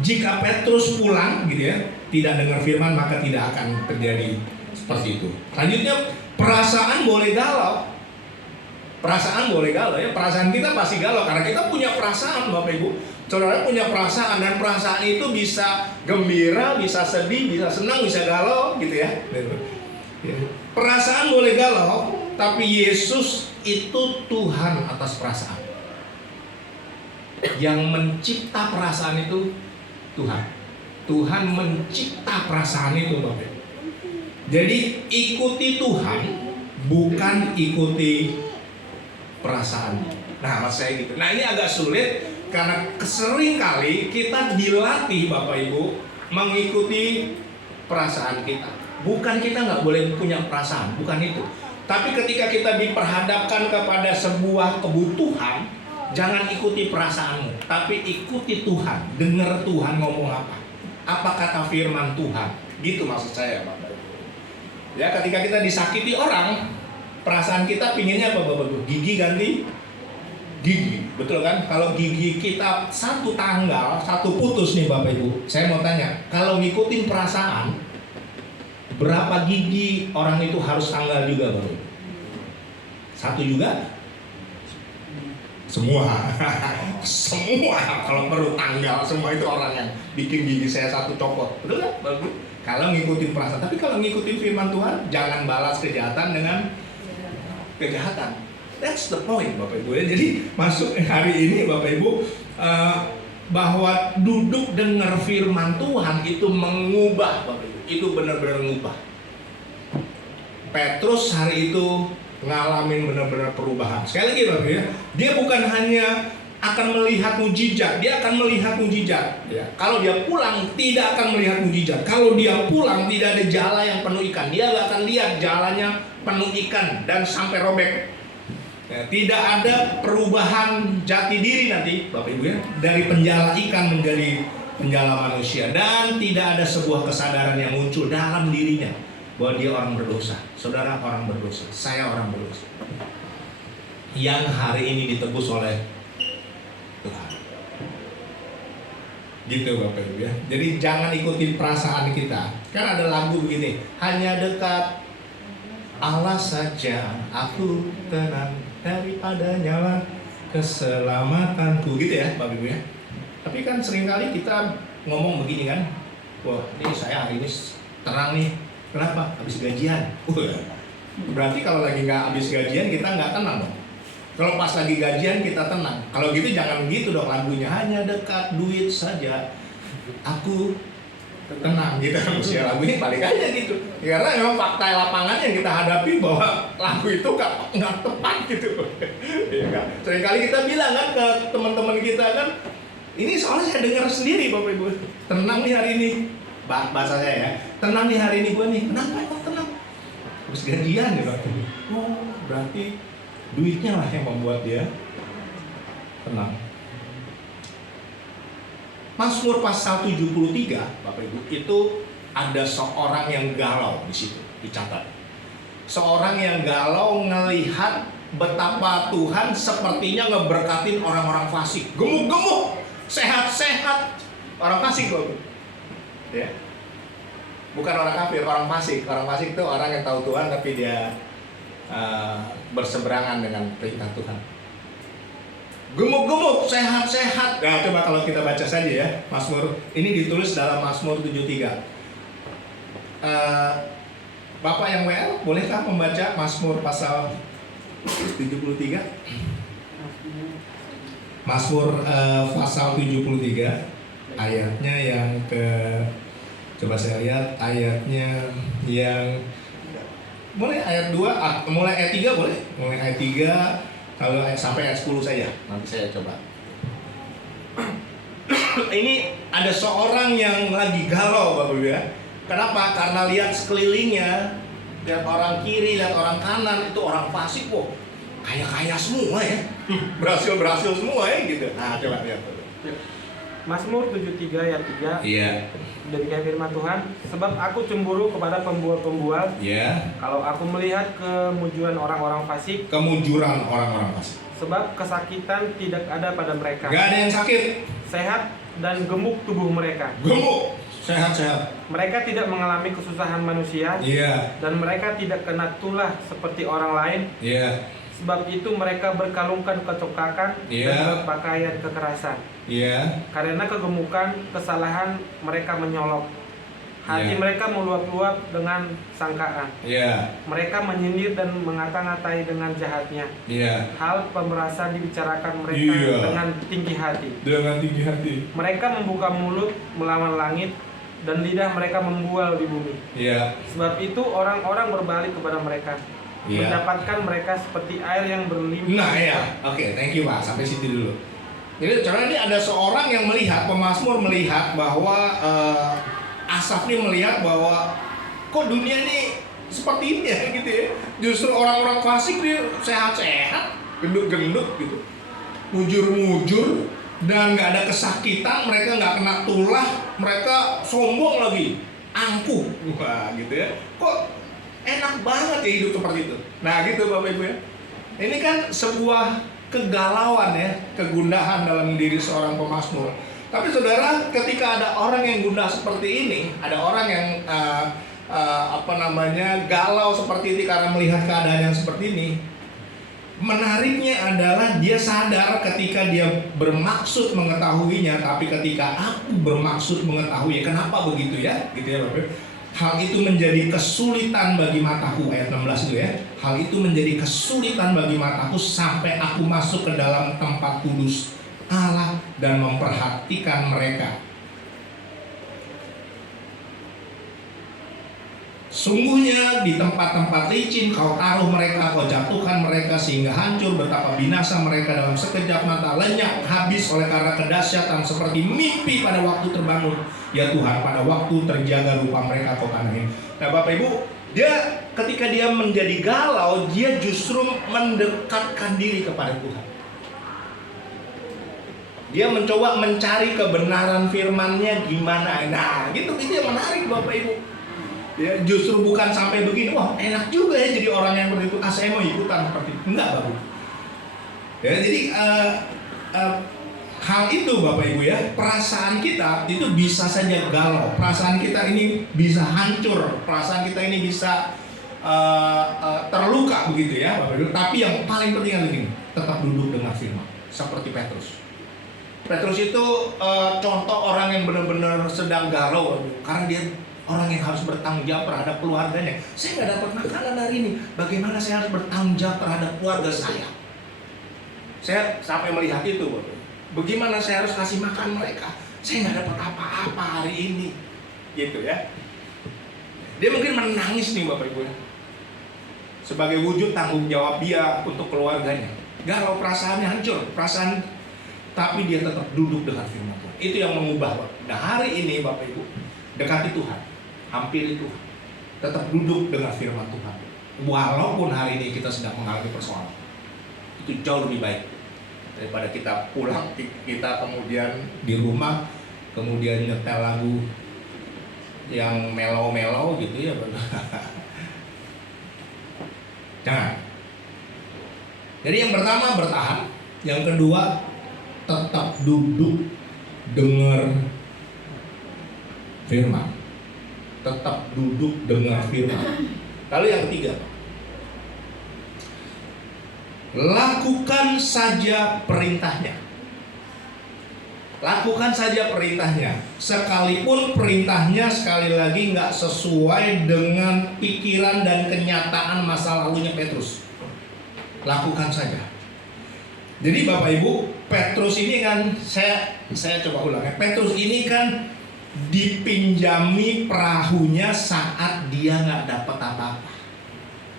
jika Petrus pulang gitu ya, tidak dengar firman, maka tidak akan terjadi seperti itu. Selanjutnya, perasaan boleh galau. Perasaan boleh galau ya, perasaan kita pasti galau karena kita punya perasaan, Bapak Ibu. Saudara punya perasaan, dan perasaan itu bisa gembira, bisa sedih, bisa senang, bisa galau gitu ya. Perasaan boleh galau, tapi Yesus itu Tuhan atas perasaan. Yang mencipta perasaan itu Tuhan. Tuhan mencipta perasaan itu, Bapak. Jadi ikuti Tuhan, bukan ikuti perasaan. Nah, maksud saya gitu. Nah, ini agak sulit karena sering kali kita dilatih, Bapak Ibu, mengikuti perasaan kita. Bukan kita nggak boleh punya perasaan, bukan itu. Tapi ketika kita diperhadapkan kepada sebuah kebutuhan, jangan ikuti perasaanmu, tapi ikuti Tuhan. Dengar Tuhan ngomong apa. Apa kata firman Tuhan. Gitu maksud saya, Bapak Ibu. Ya, ketika kita disakiti orang, perasaan kita pinginnya apa, Bapak Ibu? Gigi ganti gigi, betul kan? Kalau gigi kita satu tanggal, satu putus nih, Bapak Ibu. Saya mau tanya, kalau ngikutin perasaan, berapa gigi orang itu harus tanggal juga, Bapak Ibu? Satu juga? Semua. Semua kalau perlu tanggal, semua itu orang yang bikin gigi saya satu copot. Betul kan, Bapak Ibu? Kalau ngikutin perasaan, tapi kalau ngikutin firman Tuhan, jangan balas kejahatan dengan kejahatan. That's the point, Bapak Ibu. Jadi masuk hari ini, Bapak Ibu, bahwa duduk dengar firman Tuhan itu mengubah, Bapak Ibu. Itu benar-benar mengubah. Petrus hari itu ngalamin benar-benar perubahan. Sekali lagi, Bapak ya, dia bukan hanya akan melihat mujizat, dia akan melihat mujizat. Ya. Kalau dia pulang tidak akan melihat mujizat. Kalau dia pulang tidak ada jala yang penuh ikan, dia nggak akan lihat jalannya penuh ikan dan sampai robek. Ya, tidak ada perubahan jati diri nanti, Bapak Ibu ya, dari penjala ikan menjadi penjala manusia, dan tidak ada sebuah kesadaran yang muncul dalam dirinya bahwa dia orang berdosa. Saudara orang berdosa, saya orang berdosa, yang hari ini ditebus oleh Tuhan. Gitu, Bapak Ibu ya. Jadi jangan ikuti perasaan kita. Kan ada lagu begini, hanya dekat Allah saja aku tenang, daripada nyala keselamatanku, gitu ya, Bapak Ibu ya. Tapi kan seringkali kita ngomong begini kan, wah ini saya hari ini terang nih. Kenapa? Habis gajian. Berarti kalau lagi nggak habis gajian kita nggak tenang dong. Kalau pas lagi gajian kita tenang. Kalau gitu jangan gitu dong lagunya, hanya dekat duit saja aku tenang gitu. Maksudnya lagu ini balik aja gitu. Karena memang fakta lapangan yang kita hadapi bahwa lagu itu nggak tepat gitu. Ya kan? Seringkali kita bilang kan ke teman-teman kita kan, ini soalnya saya dengar sendiri, Bapak Ibu, tenang nih hari ini. bahasa saya ya. Tenang nih hari ini gue nih. Kenapa kok tenang? Terus gajian gitu. Oh, berarti duitnya lah yang membuat dia tenang. Mazmur pasal 73, Bapak Ibu, itu ada seorang yang galau di situ, dicatat. Seorang yang galau ngelihat betapa Tuhan sepertinya ngeberkatin orang-orang fasik. Gemuk-gemuk, sehat-sehat. Orang fasik kok. Ya. Bukan orang kafir, orang fasik. Orang fasik itu orang yang tahu Tuhan tapi dia berseberangan dengan perintah Tuhan. Gemuk-gemuk, sehat-sehat. Nah, coba kalau kita baca saja ya, Mazmur ini ditulis dalam Mazmur 73. Bapak yang WL, bolehkah membaca Mazmur pasal 73? Mazmur pasal 73 ayatnya yang coba saya lihat ayatnya yang boleh ayat 2, mulai ayat 3 boleh? Mulai ayat 3 kalau sampai ayat 10 saja. Nanti saya coba. Ini ada seorang yang lagi galau Bapak Ibu ya. Kenapa? Karena lihat sekelilingnya, lihat orang kiri, lihat orang kanan, itu orang fasik kok. Kaya-kaya semua ya. Berhasil semua ya gitu. Nah, coba lihat. Mazmur 73 ayat 3. Iya. Demikian firman Tuhan, sebab aku cemburu kepada pembual-pembual. Iya. Kalau aku melihat kemujuran orang-orang fasik, Kemujuran orang-orang fasik. sebab kesakitan tidak ada pada mereka. Gak ada yang sakit. Sehat dan gemuk tubuh mereka. Gemuk, sehat-sehat. Mereka tidak mengalami kesusahan manusia. Iya. Dan mereka tidak kena tulah seperti orang lain. Iya. Sebab itu mereka berkalungkan kecokakan Iya. dan berpakaian kekerasan. Iya. Karena kegemukan kesalahan mereka menyolok. Hati Iya. mereka meluap-luap dengan sangkaan. Iya. Mereka menyindir dan mengata-ngatai dengan jahatnya. Iya. Hal pemerasan dibicarakan mereka Iya. dengan tinggi hati. Dengan tinggi hati. Mereka membuka mulut melawan langit dan lidah mereka membual di bumi. Iya. Sebab itu orang-orang berbalik kepada mereka. Iya. Mendapatkan mereka seperti air yang berlimpah. Nah ya, oke, thank you Pak. Sampai situ dulu. Jadi karena ini ada seorang yang melihat, pemazmur melihat bahwa Asaf ini melihat bahwa kok dunia ini seperti ini ya gitu ya. Justru orang-orang fasik dia sehat-sehat, gendut-gendut gitu, mujur-mujur dan nggak ada kesakitan, mereka nggak kena tulah, mereka sombong lagi, angkuh, wah gitu ya. Kok enak banget ya hidup seperti itu. Nah gitu Bapak Ibu ya. Ini kan sebuah kegalauan ya, kegundahan dalam diri seorang pemazmur. Tapi saudara, ketika ada orang yang gundah seperti ini, ada orang yang galau seperti ini karena melihat keadaan yang seperti ini, menariknya adalah dia sadar ketika dia bermaksud mengetahuinya, tapi ketika aku bermaksud mengetahui, kenapa begitu ya? Gitu ya Bapak. Hal itu menjadi kesulitan bagi mataku, ayat 16 itu ya. Hal itu menjadi kesulitan bagi mataku sampai aku masuk ke dalam tempat kudus Allah dan memperhatikan mereka. Sungguhnya di tempat-tempat licin kau taruh mereka, kau jatuhkan mereka sehingga hancur, betapa binasa mereka dalam sekejap mata, lenyap habis oleh karena kedahsyatan seperti mimpi pada waktu terbangun. Ya Tuhan, pada waktu terjaga rupa mereka kau kanain. Nah Bapak Ibu, dia ketika dia menjadi galau, dia justru mendekatkan diri kepada Tuhan. Dia mencoba mencari kebenaran firman-Nya gimana. Nah, gitu yang menarik Bapak Ibu. Ya, justru bukan sampai begini, wah enak juga ya jadi orang yang begitu, saya mau ikutan seperti itu. Enggak Bapak Ibu. Ya, jadi hal itu Bapak Ibu ya, perasaan kita itu bisa saja galau, perasaan kita ini bisa hancur, perasaan kita ini bisa terluka begitu ya Bapak Ibu. Tapi yang paling penting adalah ini, tetap duduk dengan firman, seperti Petrus. Petrus itu contoh orang yang benar-benar sedang galau, karena dia orang yang harus bertanggung jawab terhadap keluarganya. Saya nggak dapat makanan hari ini, bagaimana saya harus bertanggung jawab terhadap keluarga saya? Saya sampai melihat itu, Bapak. Bagaimana saya harus kasih makan mereka? Saya nggak dapat apa-apa hari ini, gitu ya. Dia mungkin menangis nih Bapak Ibu, sebagai wujud tanggung jawab dia untuk keluarganya. Galau, perasaannya hancur, tapi dia tetap duduk dengan firman Tuhan. Itu yang mengubah Bapak. Nah hari ini Bapak Ibu, Dekati Tuhan, hampiri Tuhan, tetap duduk dengan firman Tuhan. Walaupun hari ini kita sedang mengalami persoalan, itu jauh lebih baik daripada kita pulang, kita kemudian di rumah, kemudian nyetel lagu yang melo-melo gitu ya. Jangan. Jadi yang pertama bertahan, yang kedua tetap duduk dengar firman. Tetap duduk dengar firman. Lalu yang ketiga, lakukan saja perintahnya. Lakukan saja perintahnya. Sekalipun perintahnya sekali lagi nggak sesuai dengan pikiran dan kenyataan masa lalunya Petrus, lakukan saja. Jadi Bapak Ibu, Petrus ini kan, saya coba ulang ya. Petrus ini kan dipinjami perahunya saat dia nggak dapat apa-apa,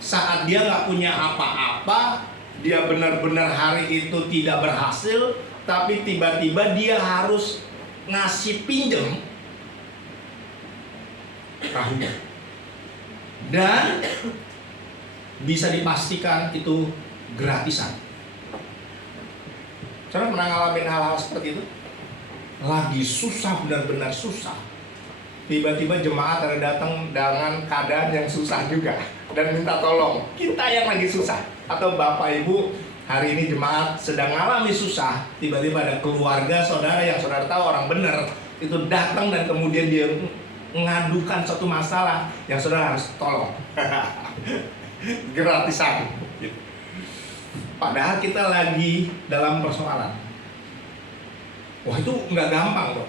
saat dia nggak punya apa-apa, dia benar-benar hari itu tidak berhasil, tapi tiba-tiba dia harus ngasih pinjam perahunya, dan bisa dipastikan itu gratisan. Saudara pernah ngalamin hal-hal seperti itu? Lagi susah, benar-benar susah, tiba-tiba jemaat ada datang dengan keadaan yang susah juga dan minta tolong. Kita yang lagi susah, atau Bapak Ibu hari ini jemaat sedang mengalami susah, tiba-tiba ada keluarga saudara yang saudara tahu orang benar itu datang dan kemudian dia mengadukan satu masalah yang saudara harus tolong. Gratisan. Padahal kita lagi dalam persoalan. Wah, itu nggak gampang loh.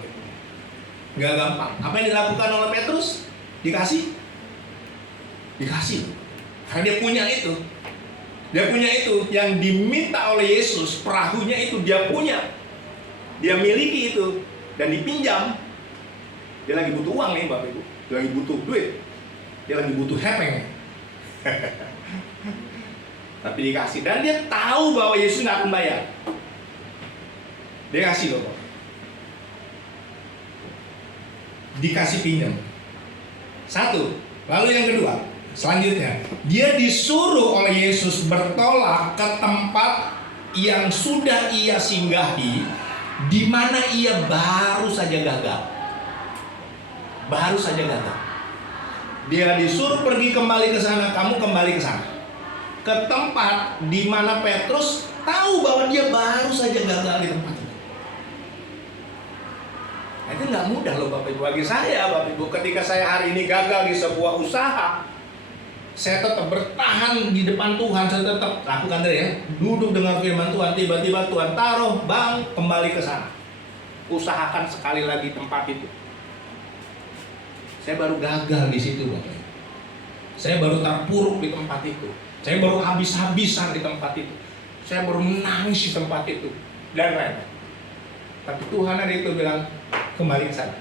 Nggak gampang. Apa yang dilakukan oleh Petrus? Dikasih. Karena dia punya itu. Dia punya itu. Yang diminta oleh Yesus, perahunya itu dia punya. Dia miliki itu. Dan dipinjam. Dia lagi butuh uang nih Bapak Ibu. Dia lagi butuh duit. Dia lagi butuh hepeng. Tapi dikasih. Dan dia tahu bahwa Yesus nggak akan bayar. Dia kasih loh. Dikasih pinjam. Satu. Lalu yang kedua, selanjutnya, dia disuruh oleh Yesus bertolak ke tempat yang sudah ia singgahi, di mana ia baru saja gagal. Dia disuruh pergi kembali ke sana, kamu kembali ke sana. Ke tempat di mana Petrus tahu bahwa dia baru saja gagal di tempat itu. Nah, itu nggak mudah loh Bapak Ibu. Bagi saya Bapak Ibu, ketika saya hari ini gagal di sebuah usaha, saya tetap bertahan di depan Tuhan. Saya tetap lakukan tadi ya, duduk dengan firman Tuhan. Tiba-tiba Tuhan taruh, bang, kembali ke sana. Usahakan sekali lagi tempat itu. Saya baru gagal di situ Bapak Ibu. Saya baru terpuruk di tempat itu. Saya baru habis-habisan di tempat itu. Saya baru menangis di tempat itu. Dan lain-lain. Tapi Tuhan hari itu bilang, kembali ke sana.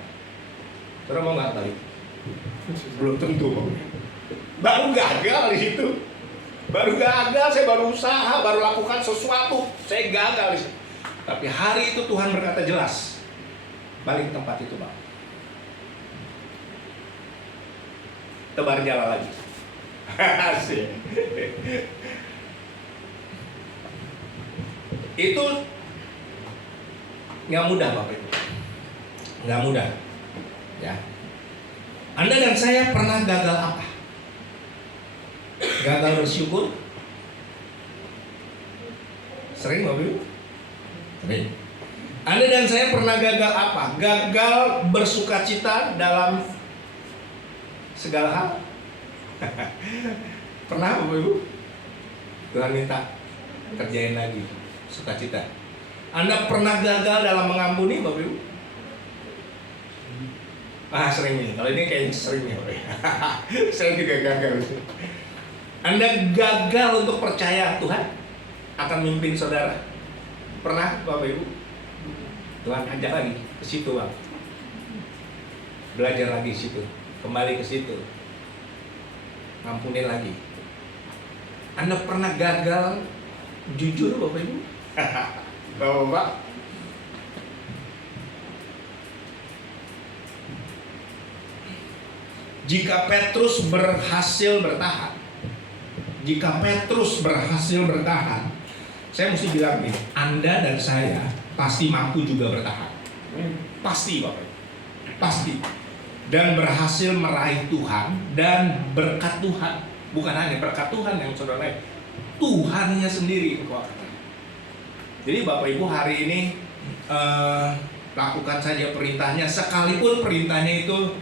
Saudara mau nggak balik? Belum tentu. Baru gagal di situ. Baru gagal, saya baru usaha, baru lakukan sesuatu. Saya gagal di situ. Tapi hari itu Tuhan berkata jelas, balik ke tempat itu Bang. Tebar jala lagi. Asik. Itu nggak mudah Bapak Ibu. Nggak mudah. Ya. Anda dan saya pernah gagal apa? Gagal bersyukur? Sering Bapak Ibu? Sering. Anda dan saya pernah gagal apa? Gagal bersukacita dalam segala hal. Pernah Bapak Ibu? Tuhan minta kerjain lagi sukacita. Anda pernah gagal dalam mengampuni Bapak Ibu? Sering nih. Kalau ini kayaknya sering nih Bapak Ibu. Saya juga gagal. Anda gagal untuk percaya Tuhan akan mimpin saudara. Pernah Bapak Ibu? Tuhan ajak lagi ke situ Bang. Belajar lagi situ. Kembali ke situ. Ngampunin lagi. Anda pernah gagal jujur Bapak Ibu? Bapak. Jika Petrus berhasil bertahan, saya mesti bilang nih, Anda dan saya pasti mampu juga bertahan. Pasti Bapak, pasti. Dan berhasil meraih Tuhan dan berkat Tuhan. Bukan hanya berkat Tuhan yang saudara lihat, Tuhannya sendiri. Jadi Bapak Ibu hari ini lakukan saja perintahnya, sekalipun perintahnya itu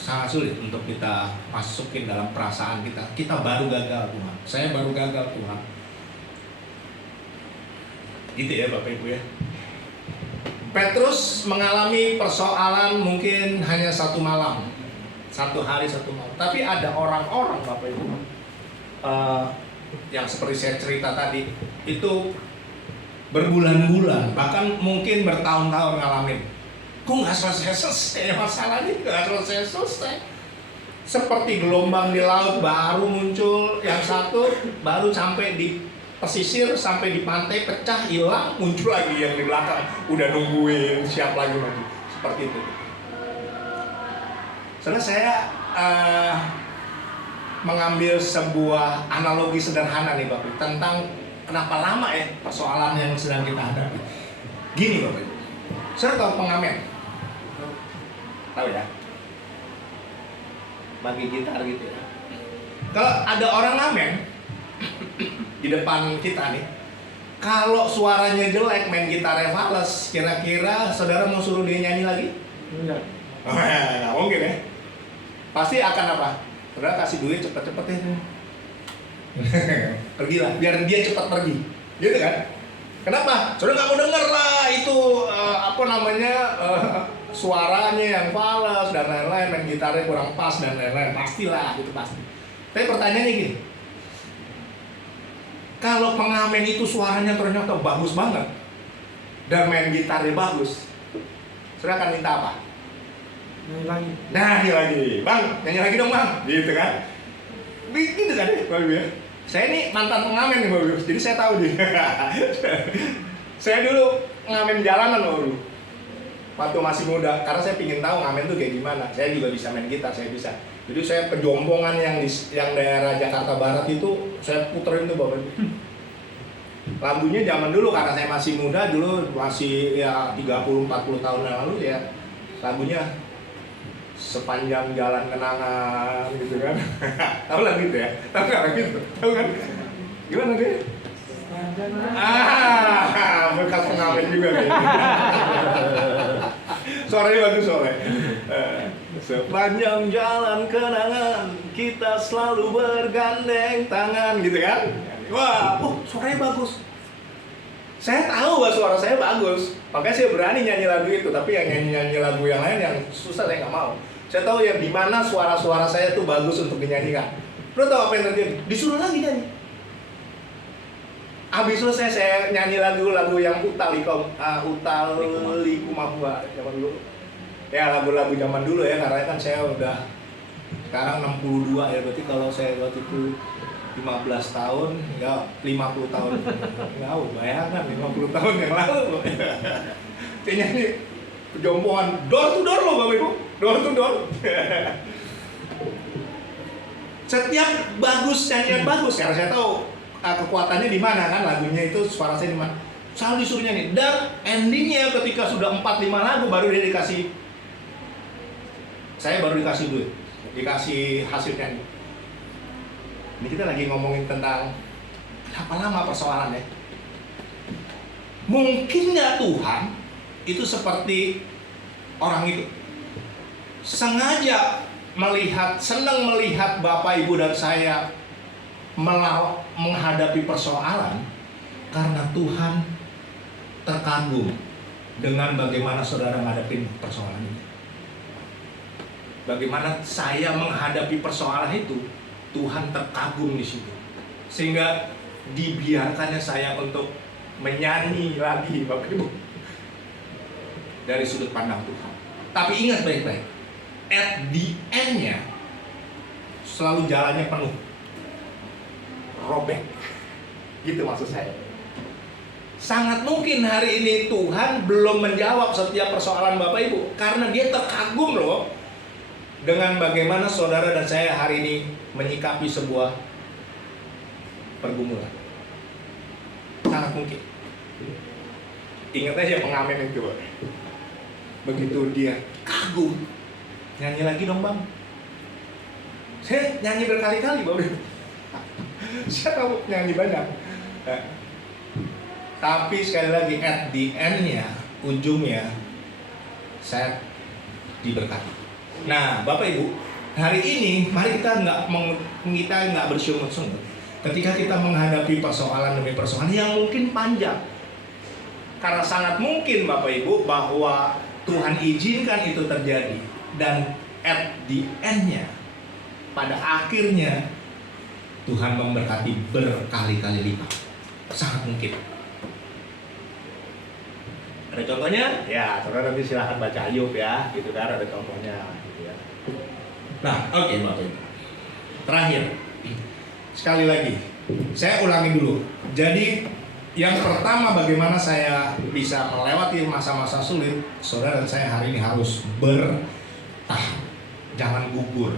sangat sulit untuk kita masukin dalam perasaan kita. Kita baru gagal Tuhan, saya baru gagal Tuhan. Gitu ya Bapak Ibu ya. Petrus mengalami persoalan mungkin hanya satu malam, satu hari satu malam. Tapi ada orang-orang Bapak Ibu yang seperti saya cerita tadi, itu berbulan-bulan, bahkan mungkin bertahun-tahun ngalamin. Kok nggak selesai masalahnya, nggak selesai. Seperti gelombang di laut baru muncul, yang satu baru sampai di pesisir, sampai di pantai pecah, hilang, muncul lagi yang di belakang, udah nungguin siap lagi maju. Seperti itu. Soalnya saya mengambil sebuah analogi sederhana nih Bapak, tentang kenapa lama ya persoalan yang sedang kita hadapi. Gini Bapak, saya tahu pengamen, tahu ya, bagi gitar gitu ya. Kalau ada orang ngamen di depan kita nih, kalau suaranya jelek, main gitarnya fales, kira-kira saudara mau suruh dia nyanyi lagi? Enggak. Nggak mungkin ya. Pasti akan apa? Saudara kasih duit cepet-cepet ya. Pergilah, biar dia cepat pergi, gitu kan? Kenapa? Saudara nggak mau denger lah itu suaranya yang fals dan lain-lain, main gitarnya kurang pas dan lain-lain, pastilah itu pasti. Tapi pertanyaannya gini, kalau pengamen itu suaranya ternyata bagus banget dan main gitarnya bagus, saudara akan minta apa? Nyanyi lagi. Nyanyi lagi, bang, nyanyi lagi dong bang, gitu kan? Gitu kan ya, Bapak Ibu ya. Saya ini mantan pengamen nih Bapak Ibu, jadi saya tahu nih. Saya dulu ngamen jalanan Bapak Ibu, waktu masih muda, karena saya pingin tahu ngamen tuh kayak gimana. Saya juga bisa main gitar, saya bisa. Jadi saya pejompongan yang daerah Jakarta Barat itu saya puterin tuh Bapak Ibu. Lagunya zaman dulu, karena saya masih muda dulu, masih ya 30-40 tahun yang lalu ya, lagunya Sepanjang Jalan Kenangan gitu kan. Tahu lah gitu ya? Tahu nggak gitu? Tahu kan? Gimana dia? Bekas pengamen juga nih. Suaranya bagus soalnya. Sepanjang jalan kenangan kita selalu bergandeng tangan, gitu kan? Wah, suaranya bagus. Saya tahu bahwa suara saya bagus, makanya saya berani nyanyi lagu itu. Tapi yang nyanyi lagu yang lain yang susah saya nggak mau. Saya tahu ya di mana suara-suara saya tuh bagus untuk dinyanyikan. Lo tahu apa yang terjadi? Disuruh lagi nyanyi. Habis selesai saya nyanyi lagu-lagu yang Utaliku Mafua zaman dulu. Ya lagu-lagu zaman dulu ya, karena kan saya udah sekarang 62 ya, berarti kalau saya waktu itu 15 tahun, ya 50 tahun. Nggak, bayangkan 50 tahun yang lalu. Saya nyanyi pejompongan door to door loh Bapak Ibu, door to door. Setiap bagus, nyanyian bagus, karena saya tahu kekuatannya di mana kan, lagunya itu suara saya di mana. Selalu disuruh nyanyi, dan endingnya ketika sudah 4-5 lagu baru dia dikasih, saya baru dikasih duit, dikasih hasil nyanyi. Ini kita lagi ngomongin tentang kenapa lama persoalannya. Mungkin nggak Tuhan itu seperti orang itu sengaja senang melihat Bapak Ibu dan saya menghadapi persoalan, karena Tuhan terkagum dengan bagaimana saudara menghadapi persoalan ini. Bagaimana saya menghadapi persoalan itu, Tuhan terkagum di situ, sehingga dibiarkannya saya untuk menyanyi lagi Bapak Ibu dari sudut pandang Tuhan. Tapi ingat baik-baik, at the end-nya selalu jalannya penuh, robek, gitu maksud saya. Sangat mungkin hari ini Tuhan belum menjawab setiap persoalan Bapak Ibu, karena dia terkagum loh dengan bagaimana saudara dan saya hari ini menyikapi sebuah pergumulan. Sangat mungkin. Ingat aja pengamen itu, Pak. Begitu dia kagum, nyanyi lagi dong bang. Saya nyanyi berkali-kali, Bapak. Saya tahu nyanyi banyak. Tapi sekali lagi at the end-nya, ujungnya saya diberkati. Nah, Bapak Ibu, hari ini mari kita nggak bersungut-sungut ketika kita menghadapi persoalan demi persoalan yang mungkin panjang. Karena sangat mungkin Bapak Ibu bahwa Tuhan izinkan itu terjadi, dan at the end-nya, pada akhirnya Tuhan memberkati berkali-kali lipat. Sangat mungkin. Ada contohnya? Ya, saudara nanti silahkan baca Ayub ya, gitu kan, ada contohnya. Gitu ya. Nah, oke Bapak Ibu. Terakhir, sekali lagi, saya ulangi dulu. Jadi, yang pertama bagaimana saya bisa melewati masa-masa sulit, saudara dan saya hari ini harus bertahan. Jangan gugur,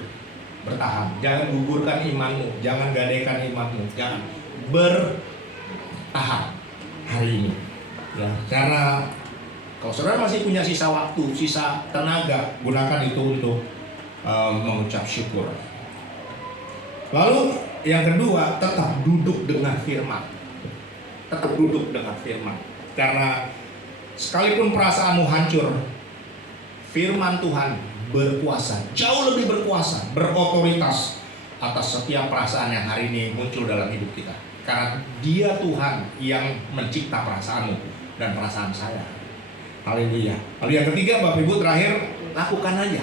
bertahan. Jangan gugurkan imanmu, jangan gadaikan imanmu, jangan bertahan hari ini. Ya, karena kalau saudara masih punya sisa waktu, sisa tenaga, gunakan itu untuk mengucap syukur. Lalu yang kedua, tetap duduk dengan firman. Tetap duduk dengan firman. Karena sekalipun perasaanmu hancur, firman Tuhan berkuasa, jauh lebih berkuasa, berotoritas atas setiap perasaan yang hari ini muncul dalam hidup kita. Karena Dia Tuhan yang mencipta perasaanmu dan perasaan saya. Haleluya. Lalu yang ketiga, Bapak Ibu, terakhir, lakukan aja.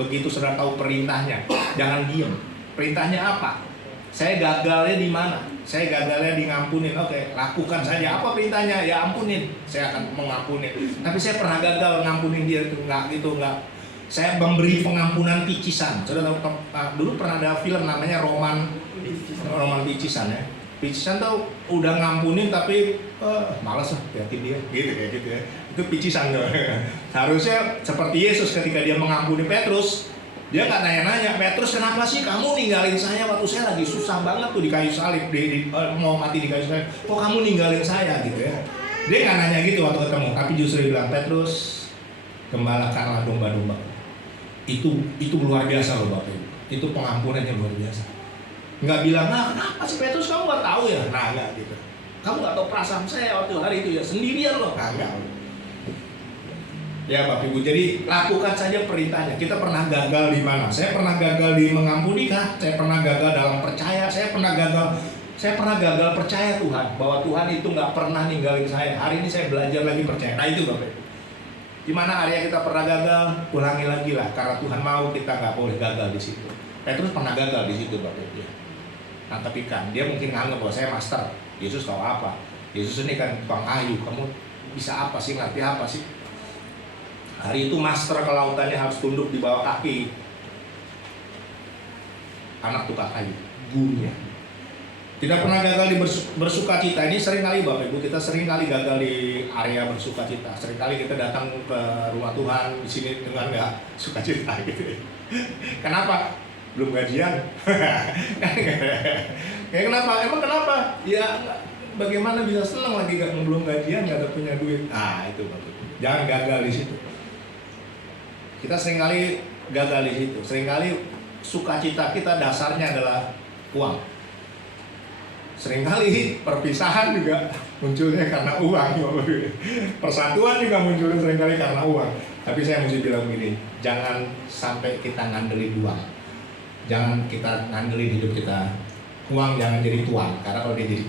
Begitu saudara tahu perintahnya, jangan diem. Perintahnya apa? Saya gagalnya di mana? Saya gagalnya di ngampunin. Oke, lakukan saja. Apa perintahnya? Ya ampunin. Saya akan mengampunin. Tapi saya pernah gagal ngampunin dia itu, enggak. Saya memberi pengampunan picisan. Saudara tahu, dulu pernah ada film namanya Roman Picisan ya. Picisan tuh udah ngampunin tapi malas lah liatin dia, gitu kayak gitu ya. Itu picisan tuh. Harusnya seperti Yesus ketika dia mengampuni Petrus, dia nggak nanya-nanya, Petrus kenapa sih kamu ninggalin saya waktu saya lagi susah banget tuh di kayu salib, mau mati di kayu salib, kok kamu ninggalin saya gitu ya. Dia nggak nanya gitu waktu ketemu, tapi justru dia bilang, Petrus, gembalakanlah domba-domba. Itu luar biasa loh Bapak Ibu. Itu pengampunannya luar biasa. Nggak bilang, nah kenapa sih Petrus kamu nggak tahu ya? Nah nggak gitu. Kamu nggak tahu perasaan saya waktu hari itu ya, sendirian loh. Nah nggak. Ya Bapak Ibu, jadi lakukan saja perintahnya. Kita pernah gagal di mana? Saya pernah gagal di mengampuni kah? Saya pernah gagal dalam percaya. Saya pernah gagal percaya Tuhan, bahwa Tuhan itu nggak pernah ninggalin saya. Hari ini saya belajar lagi percaya. Nah itu Bapak Ibu. Gimana area kita pernah gagal, ulangi lagi lah. Karena Tuhan mau kita nggak boleh gagal di situ. Petrus pernah gagal di situ Bapak Ibu. Nangkap ikan, dia mungkin nganggap bahwa saya master. Yesus tahu apa? Yesus ini kan Bang Ayu, kamu bisa apa sih, ngerti apa sih? Hari itu master kelautannya harus tunduk di bawah kaki anak tukang kayu, gurunya. Tidak pernah gagal di bersuka cita. Ini sering kali Bapak Ibu, kita sering kali gagal di area bersuka cita. Sering kali kita datang ke rumah Tuhan di sini dengan nggak suka cita gitu. Kenapa? Belum gajian. Kayak kenapa? Emang kenapa? Ya bagaimana bisa senang lagi belum gajian, nggak ada punya duit. Ah itu Bapak Ibu. Jangan gagal di situ. Kita seringkali gagal di situ. Seringkali sukacita kita dasarnya adalah uang. Seringkali perpisahan juga munculnya karena uang. Persatuan juga munculnya seringkali karena uang. Tapi saya mesti bilang begini, jangan sampai kita ngandelin uang. Jangan kita ngandelin hidup kita. Uang jangan jadi tuan. Karena kalau dia jadi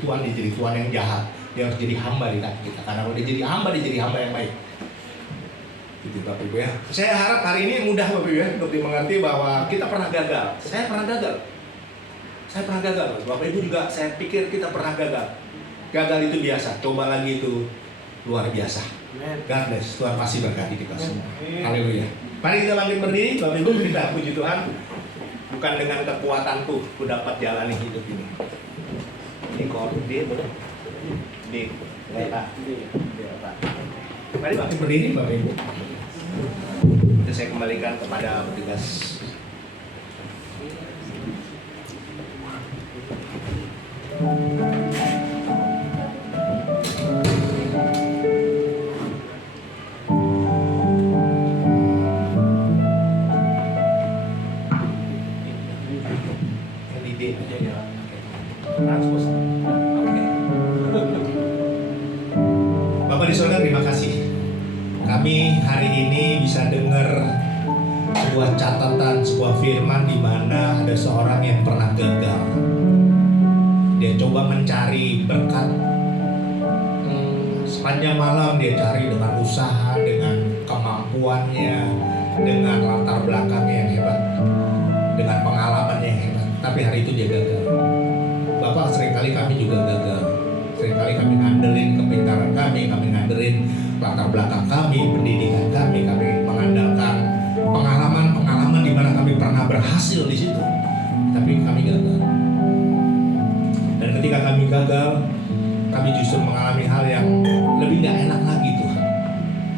tuan yang jahat. Dia harus jadi hamba di kaki kita. Karena kalau dia jadi hamba yang baik. Gitu Bapak Ibu ya. Saya harap hari ini mudah Bapak Ibu ya untuk dimengerti bahwa kita pernah gagal. Saya pernah gagal. Bapak Ibu juga saya pikir kita pernah gagal. Gagal itu biasa. Coba lagi itu luar biasa. God bless. Tuhan pasti berkati kita semua. Haleluya. Mari kita bangkit berdiri. Bapak Ibu kita puji Tuhan. Bukan dengan kekuatanku ku dapat jalani hidup ini. Ini kok dia boleh? Di apa? Mari bangkit berdiri Bapak Ibu. Saya kembalikan kepada petugas ide aja ya. Transpos. Oke. Bapak di surga, terima kasih. Kami hari ini bisa dengar sebuah catatan, sebuah firman di mana ada seorang yang pernah gagal. Dia coba mencari berkat. Sepanjang malam dia cari dengan usaha, dengan kemampuannya, dengan latar belakangnya yang hebat, dengan pengalamannya yang hebat. Tapi hari itu dia gagal. Bapak, seringkali kami juga gagal. Seringkali kami ngandelin kepintaran kami ngandelin latar belakang kami, pendidikan kami mengandalkan pengalaman di mana kami pernah berhasil di situ. Tapi kami gagal. Dan ketika kami gagal, kami justru mengalami hal yang lebih gak enak lagi Tuhan.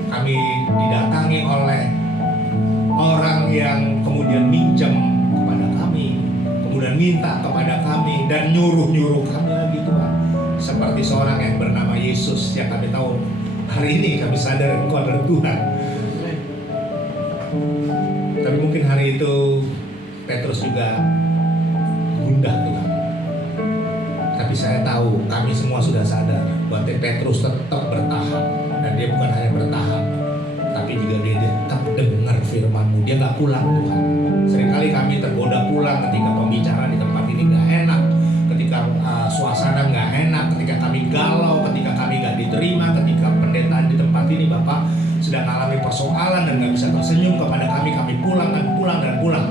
Kami didatangi oleh orang yang kemudian minjem kepada kami, kemudian minta kepada kami, dan nyuruh kami lagi Tuhan. Seperti seorang yang bernama Yesus yang kami tahu hari ini kami sadar Engkau adalah Tuhan. Tapi mungkin hari itu Petrus juga gundah Tuhan. Tapi saya tahu kami semua sudah sadar bahwa Petrus tetap bertahan. Dan dia bukan hanya bertahan, tapi juga dia tetap dengar firman-Mu. Dia gak pulang Tuhan. Seringkali kami tergoda pulang ketika pembicaraan di tempat ini gak enak, ketika suasana gak enak, ketika kami galau, ketika kami gak diterima, ketika pendetaan di tempat ini Bapak sedang mengalami persoalan dan gak bisa tersenyum kepada kami pulang dan pulang.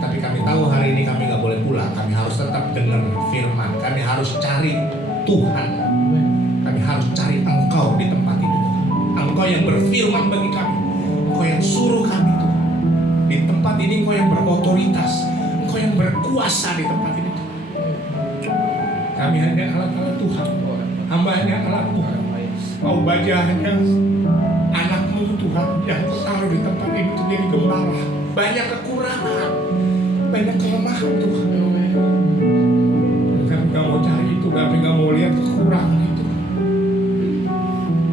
Tapi kami tahu hari ini kami gak boleh pulang. Kami harus tetap dengar firman. Kami harus cari Tuhan. Kami harus cari Engkau di tempat ini Tuhan. Engkau yang berfirman bagi kami. Engkau yang suruh kami Tuhan. Di tempat ini Engkau yang berotoritas. Engkau yang berkuasa di tempat ini Tuhan. Kami hanya alat-alat Tuhan. Hamba hanya alat Tuhan. Kau baca hanya anak-Mu Tuhan yang taruh di tempat ini untuk jadi gembala. Banyak kekurangan, banyak kelemahan Tuhan. Kami gak mau cari itu, kami gak mau lihat kekurangan itu.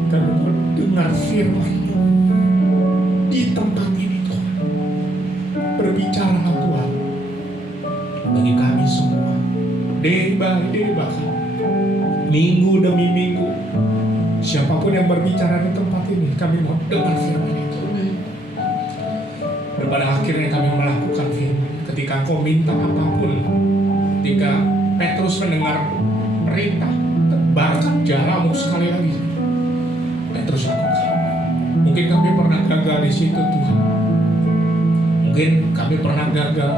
Kami mau dengar firman-Mu di tempat ini Tuhan. Berbicara Tuhan bagi kami semua, day by day bahkan minggu demi minggu. Siapapun yang berbicara di tempat ini, kami mau dengar firman itu. Dan pada akhirnya kami melakukan firman. Ketika Kau minta apapun, ketika Petrus mendengar perintah, tebarkan jalamu sekali lagi, Petrus lakukan. Mungkin kami pernah gagal di situ Tuhan. Mungkin kami pernah gagal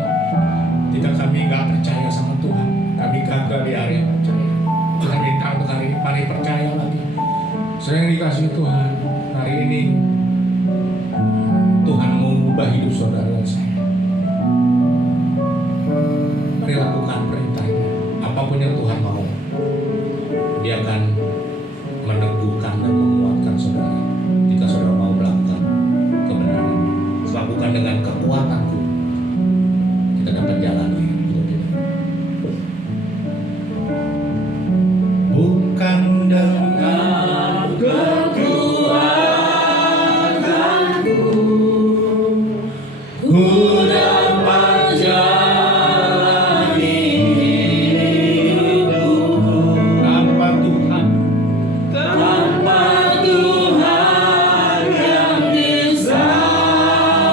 ketika kami gak percaya sama Tuhan. Kami gagal di area percaya. Tuhan minta untuk hari ini, mari percaya lagi. Saya yang dikasih Tuhan, hari ini Tuhan mau mengubah hidup saudara dan saya. Mari lakukan perintahnya. Apapun yang Tuhan mau, Dia akan meneguhkan dan menguatkan saudara. Jika saudara mau melakukan kebenaran, lakukan dengan kekuatanku, kita dapat jalani hidup ini. Bukan dengan kekuatanku ku dapat jalani hidupku. Tanpa Tuhan yang di sampingku,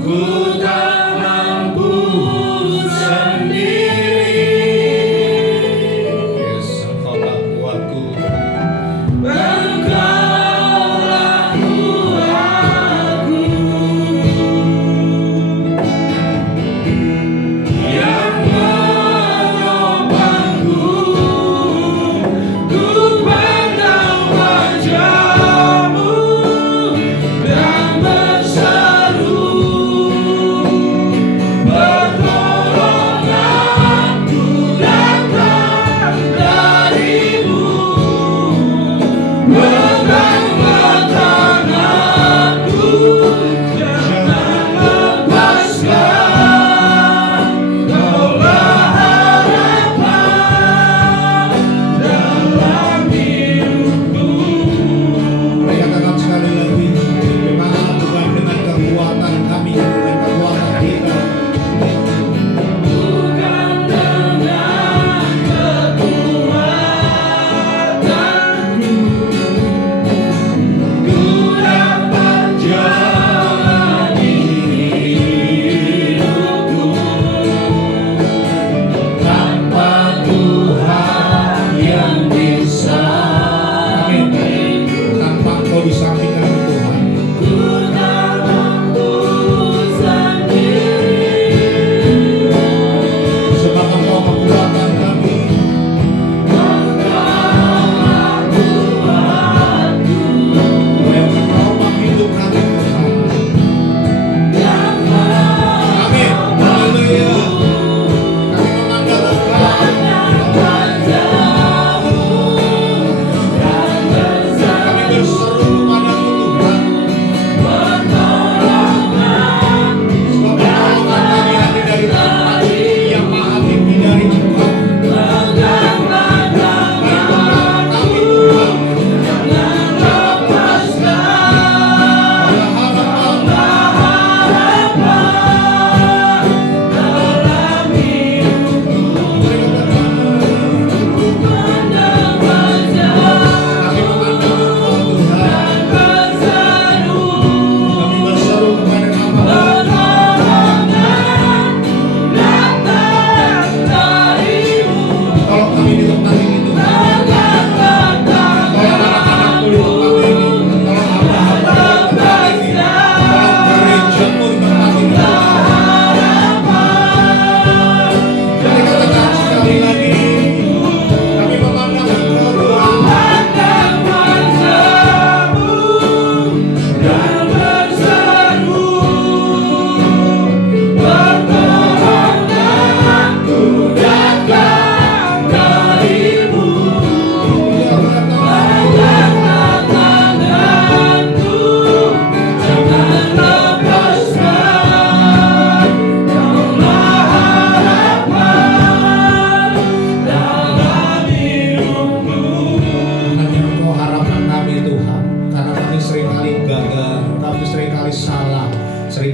ku tak mampu sendiri. Yes, Engkaulah kuatku. Engkaulah kuatku yang menopangku. Ku pandang wajah-Mu dan berseru,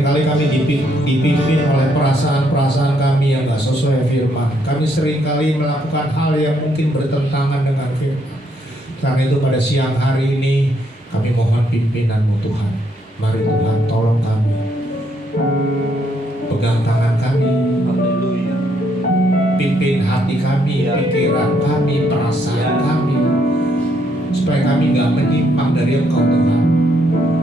Seringkali kami dipimpin oleh perasaan-perasaan kami yang gak sesuai firman. Kami seringkali melakukan hal yang mungkin bertentangan dengan firman. Karena itu pada siang hari ini kami mohon pimpinan-Mu Tuhan. Mari Tuhan tolong kami. Pegang tangan kami. Haleluya. Pimpin hati kami, pikiran kami, perasaan kami. Supaya kami gak menyimpang dari Engkau Tuhan.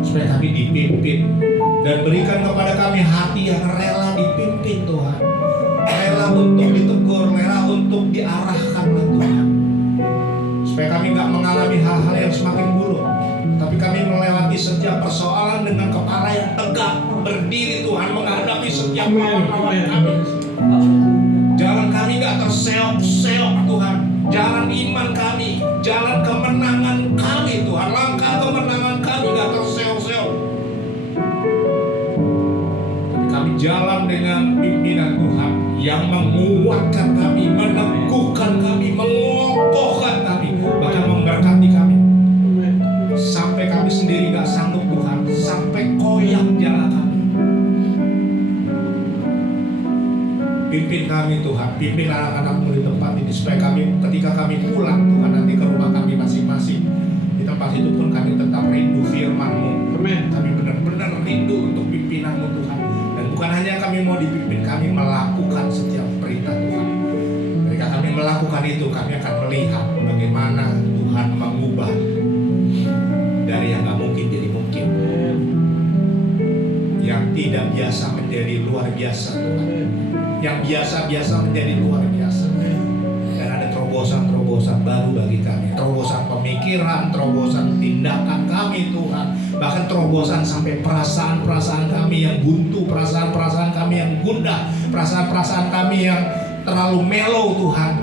Supaya kami dipimpin. Dan berikan kepada kami hati yang rela dipimpin Tuhan. Rela untuk ditegur, rela untuk diarahkan Tuhan. Supaya kami gak mengalami hal-hal yang semakin buruk. Tapi kami melewati setiap persoalan dengan kepala yang tegak. Berdiri Tuhan menghadapi setiap lawan-lawan kami. Jalan kami gak terseok-seok Tuhan. Jalan iman kami, jalan kemenangan kami Tuhan. Langkah kemenangan kami gak terseok-seok. Jalan dengan pimpinan Tuhan yang menguatkan kami, meneguhkan kami, mengokohkan kami, bahkan memberkati kami. Sampai kami sendiri gak sanggup Tuhan, sampai koyak jalan kami. Pimpin kami Tuhan, pimpin anak-anak-Mu di tempat ini supaya kami ketika kami pulang Tuhan nanti ke rumah kami masing-masing, di tempat itu pun kami tetap rindu firman-Mu. Kami benar-benar rindu untuk pimpinan-Mu Tuhan. Bukan hanya kami mau dipimpin, kami melakukan setiap perintah Tuhan. Ketika kami melakukan itu, kami akan melihat bagaimana Tuhan mengubah dari yang gak mungkin jadi mungkin, yang tidak biasa menjadi luar biasa Tuhan, yang biasa-biasa menjadi luar biasa. Dan ada terobosan-terobosan baru bagi kami, terobosan pemikiran, terobosan tindakan kami Tuhan. Bahkan terobosan sampai perasaan-perasaan kami yang buntu, perasaan-perasaan kami yang gundah, perasaan-perasaan kami yang terlalu mellow Tuhan.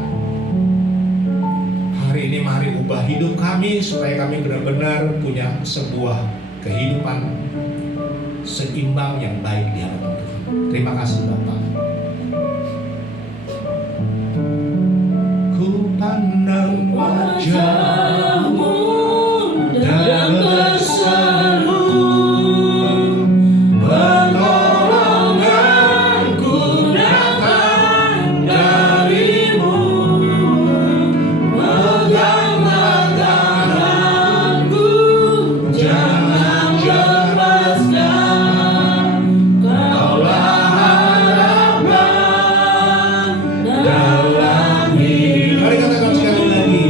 Hari ini mari ubah hidup kami supaya kami benar-benar punya sebuah kehidupan seimbang yang baik di hadapan Tuhan. Terima kasih Bapak. Ku pandang wajah-Mu dan berseru, pertolonganku datang dari-Mu. Peganglah tanganku, jangan lepaskan. Kaulah harapan dalam hidup. Mari katakan sekali lagi.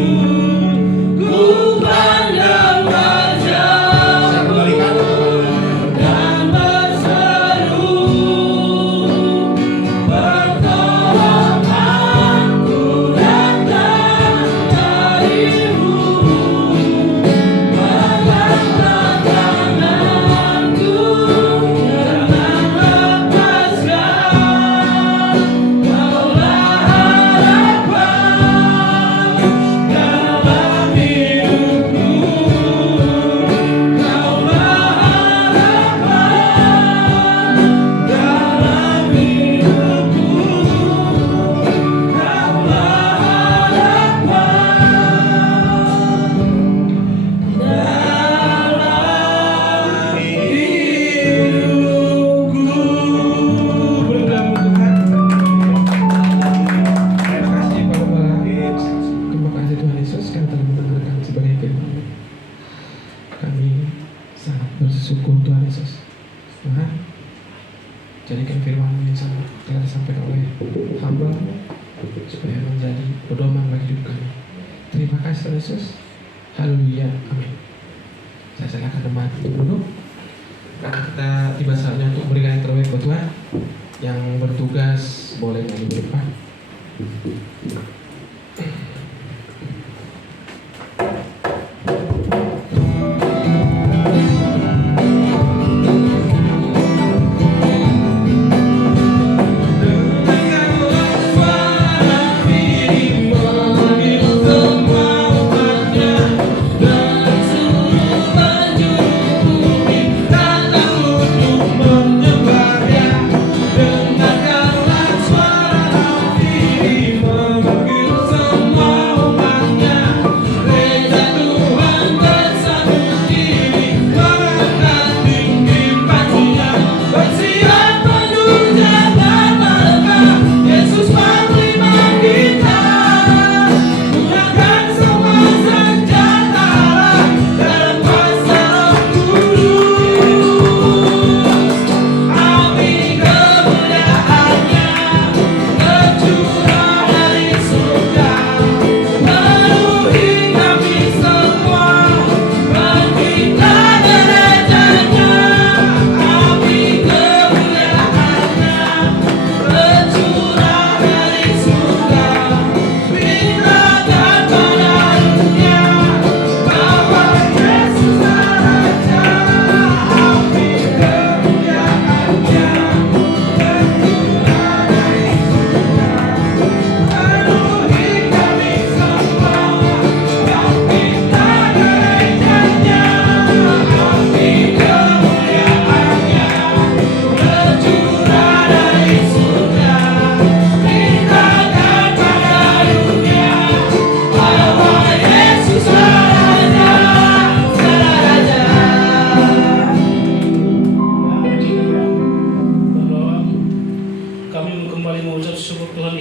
Bersyukur Tuhan Yesus. Tuhan, jadikan firman-Mu yang telah disampaikan oleh hamba supaya menjadi pedoman bagi hidup kami. Terima kasih Tuhan Yesus. Haleluya. Amin. Saya silakan teman untuk duduk. Karena kita tiba saatnya untuk memberikan yang terbaik buat Tuhan. Yang bertugas boleh maju ke depan.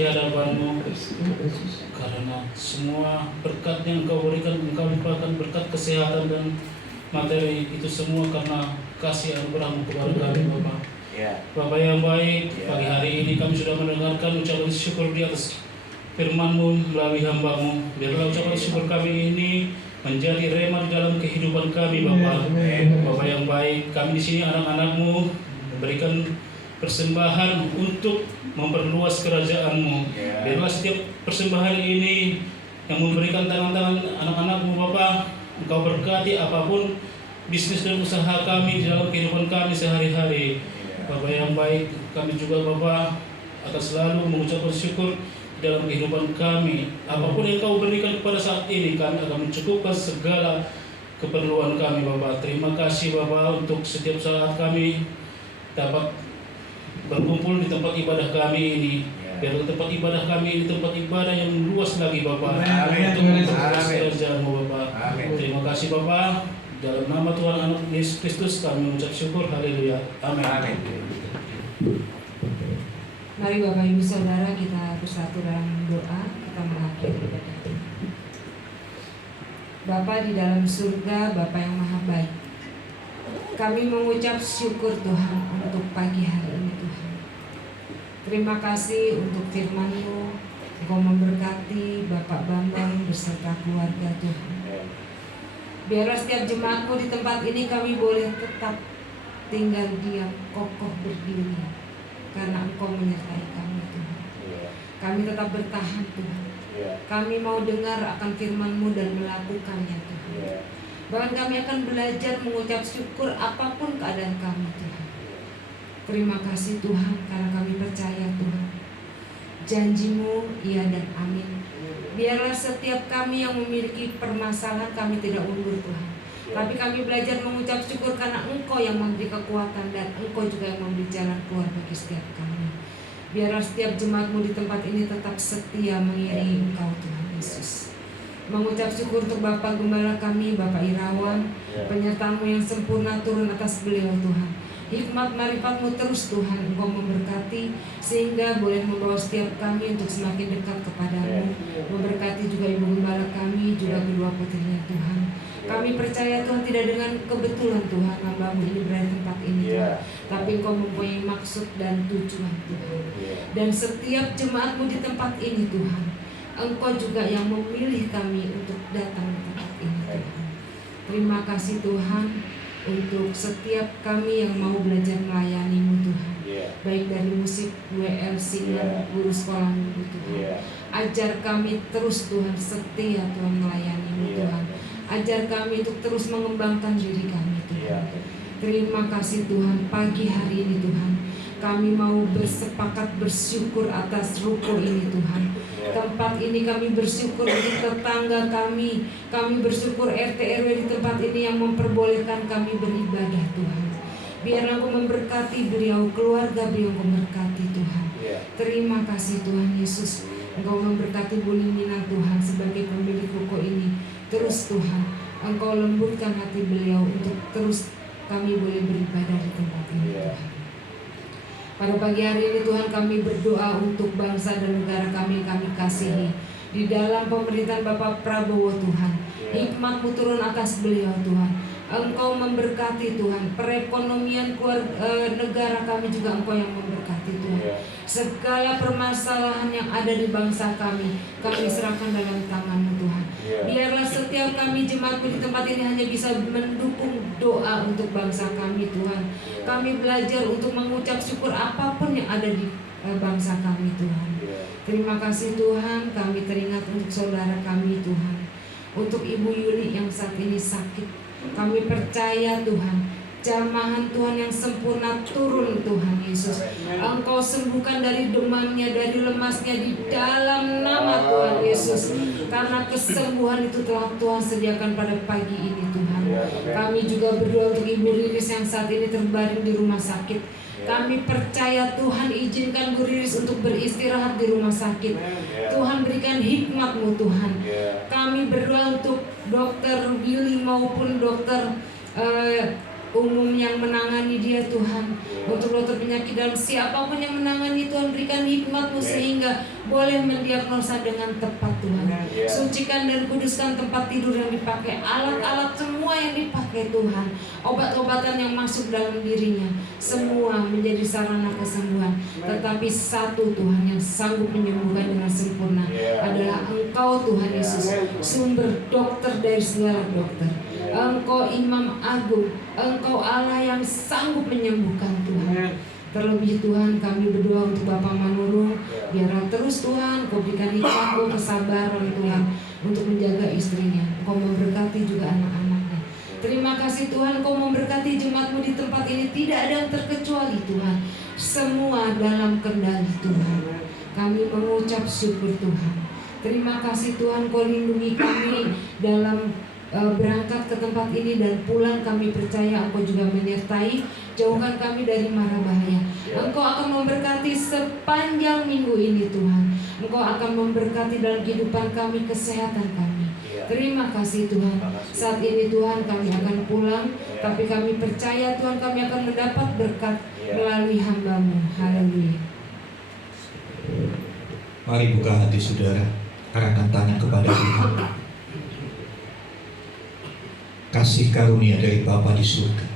di hadapan-Mu, karena semua berkat yang Engkau berikan, Engkau limpahkan berkat kesehatan dan materi itu semua karena kasih anugerah-Mu kepada kami, Bapak. Bapak yang baik, pagi hari ini kami sudah mendengarkan ucapan syukur di atas firman-Mu melalui hamba-Mu. Biarlah ucapan syukur kami ini menjadi rema di dalam kehidupan kami, Bapak. Bapak yang baik, kami di sini anak-anak-Mu memberikan persembahan untuk memperluas kerajaan-Mu. Biarlah setiap persembahan ini yang memberikan tangan-tangan anak-anak-Mu, Bapak, Engkau berkati apapun bisnis dan usaha kami di dalam kehidupan kami sehari-hari. Bapak yang baik, kami juga Bapak akan selalu mengucapkan syukur dalam kehidupan kami. Apapun yang Kau berikan kepada saat ini, kami akan mencukupkan segala keperluan kami, Bapak. Terima kasih Bapak untuk setiap saat kami dapat berkumpul di tempat ibadah kami ini. Biar tempat ibadah kami ini tempat ibadah yang luas lagi, Bapak. Untuk memperluas kerajaan-Mu, Bapak. Terima kasih Bapak. Dalam nama Tuhan Anak Yesus Kristus kami mengucap syukur. Haleluya. Amin. Mari Bapak Ibu Saudara kita bersatu dalam doa, kita mengakhiri ibadah ini. Bapa di dalam surga, Bapa yang maha baik, kami mengucap syukur Tuhan untuk pagi hari ini Tuhan. Terima kasih untuk firman-Mu, Engkau memberkati Bapak Bambang beserta keluarga Tuhan. Biarlah setiap jemaat-Mu di tempat ini kami boleh tetap tinggal diam, kokoh berdiri, karena Engkau menyertai kami Tuhan. Kami tetap bertahan Tuhan. Kami mau dengar akan firman-Mu dan melakukannya Tuhan. Bahkan kami akan belajar mengucap syukur apapun keadaan kami Tuhan. Terima kasih Tuhan karena kami percaya Tuhan, janji-Mu iya dan amin. Biarlah setiap kami yang memiliki permasalahan kami tidak undur Tuhan, tapi kami belajar mengucap syukur karena Engkau yang memberi kekuatan dan Engkau juga yang memberi jalan keluar bagi setiap kami. Biarlah setiap jemaat-Mu di tempat ini tetap setia mengiringi Engkau Tuhan Yesus. Mengucap syukur untuk Bapak Gembala kami, Bapak Irawan, penyertaan-Mu yang sempurna turun atas beliau Tuhan. Hikmat marifat-Mu terus Tuhan, Engkau memberkati sehingga boleh membawa setiap kami untuk semakin dekat kepadamu. Memberkati juga Ibu Gembala kami, juga kedua putrinya Tuhan. Kami percaya Tuhan tidak dengan kebetulan Tuhan hamba-Mu ini berada di tempat ini Tuhan, tapi Engkau mempunyai maksud dan tujuan Tuhan. Dan setiap jemaat-Mu di tempat ini Tuhan, Engkau juga yang memilih kami untuk datang ke tempat ini Tuhan. Terima kasih Tuhan untuk setiap kami yang mau belajar melayani-Mu Tuhan, baik dari musik, WL, singer, guru sekolah Minggu Tuhan. Ajar kami terus Tuhan setia Tuhan melayani-Mu Tuhan. Ajar kami untuk terus mengembangkan diri kami Tuhan. Terima kasih Tuhan pagi hari ini Tuhan, kami mau bersepakat bersyukur atas ruko ini Tuhan. Tempat ini kami bersyukur untuk tetangga kami bersyukur RT RW di tempat ini yang memperbolehkan kami beribadah Tuhan. Biarlah Engkau memberkati beliau, keluarga beliau Engkau memberkati Tuhan. Terima kasih Tuhan Yesus, Engkau memberkati Bu Limina Tuhan sebagai pemilik ruko ini. Terus Tuhan, Engkau lembutkan hati beliau untuk terus kami boleh beribadah di tempat ini Tuhan. Pada pagi hari ini Tuhan kami berdoa untuk bangsa dan negara kami yang kami kasihi. Di dalam pemerintahan Bapak Prabowo Tuhan, hikmat-Mu turun atas beliau Tuhan. Engkau memberkati Tuhan, perekonomian negara kami juga Engkau yang memberkati Tuhan. Segala permasalahan yang ada di bangsa kami serahkan dalam tangan-Mu Tuhan. Biarlah setiap kami jemaat-Mu di tempat ini hanya bisa mendukung doa untuk bangsa kami Tuhan. Kami belajar untuk mengucap syukur apapun yang ada di bangsa kami Tuhan. Terima kasih Tuhan, kami teringat untuk saudara kami Tuhan, untuk Ibu Yuli yang saat ini sakit. Kami percaya Tuhan, jamahan Tuhan yang sempurna turun Tuhan Yesus. Engkau sembuhkan dari demamnya, dari lemasnya di dalam nama Tuhan Yesus. Karena kesembuhan itu telah Tuhan sediakan pada pagi ini Tuhan. Kami juga berdoa untuk Ibu Riris yang saat ini terbaring di rumah sakit. Kami percaya Tuhan izinkan Bu Riris untuk beristirahat di rumah sakit. Tuhan berikan hikmat-Mu Tuhan. Kami berdoa untuk Dokter Willy maupun Dokter umum yang menangani dia Tuhan, untuk dokter penyakit dan siapapun yang menangani Tuhan, berikan hikmat-Mu sehingga boleh mendiagnosa dengan tepat Tuhan. Sucikan dan kuduskan tempat tidur yang dipakai, alat-alat semua yang dipakai Tuhan, obat-obatan yang masuk dalam dirinya, semua menjadi sarana kesembuhan. Tetapi satu Tuhan yang sanggup menyembuhkan dengan sempurna adalah Engkau Tuhan Yesus, sumber dokter dari segala dokter. Engkau Imam Agung, Engkau Allah yang sanggup menyembuhkan Tuhan. Terlebih Tuhan, kami berdoa untuk Bapak Manurung, biarlah terus Tuhan Kau berikan hikmat-Mu, kesabaran Tuhan untuk menjaga istrinya. Engkau memberkati juga anak-anaknya. Terima kasih Tuhan, Kau memberkati jemaat-Mu di tempat ini, tidak ada yang terkecuali Tuhan, semua dalam kendali Tuhan. Kami mengucap syukur Tuhan. Terima kasih Tuhan, Kau lindungi kami dalam berangkat ke tempat ini dan pulang. Kami percaya Engkau juga menyertai, jauhkan kami dari mara bahaya. Engkau akan memberkati sepanjang minggu ini Tuhan. Engkau akan memberkati dalam kehidupan kami, kesehatan kami. Terima kasih Tuhan. Saat ini Tuhan kami akan pulang, tapi kami percaya Tuhan kami akan mendapat berkat melalui hamba-Mu. Haleluya. Mari buka hati saudara, arahkan tangan kepada Tuhan. Kasih karunia dari Bapa di surga,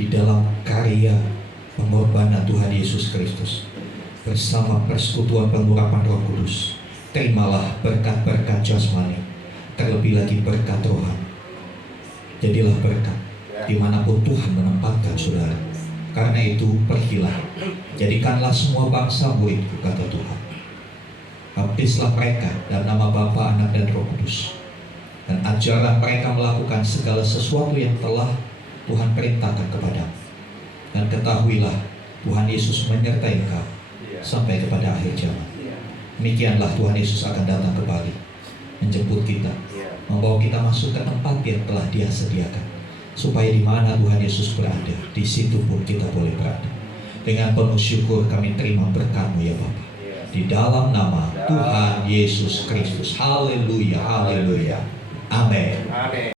di dalam karya pengorbanan Tuhan Yesus Kristus, bersama persekutuan pengurapan Roh Kudus, terimalah berkat-berkat jasmani, terlebih lagi berkat rohani. Jadilah berkat dimanapun Tuhan menempatkan saudara. Karena itu pergilah, jadikanlah semua bangsa muridku, kata Tuhan. Baptislah mereka dalam nama Bapa, Anak, dan Roh Kudus, dan ajarlah mereka melakukan segala sesuatu yang telah Tuhan perintahkan kepadamu. Dan ketahuilah Tuhan Yesus menyertai engkau sampai kepada akhir zaman. Demikianlah Tuhan Yesus akan datang kembali, menjemput kita, membawa kita masuk ke tempat yang telah Dia sediakan, supaya di mana Tuhan Yesus berada, di situ pun kita boleh berada. Dengan penuh syukur kami terima berkat-Mu ya Bapa, di dalam nama Tuhan Yesus Kristus. Haleluya, haleluya. Amin.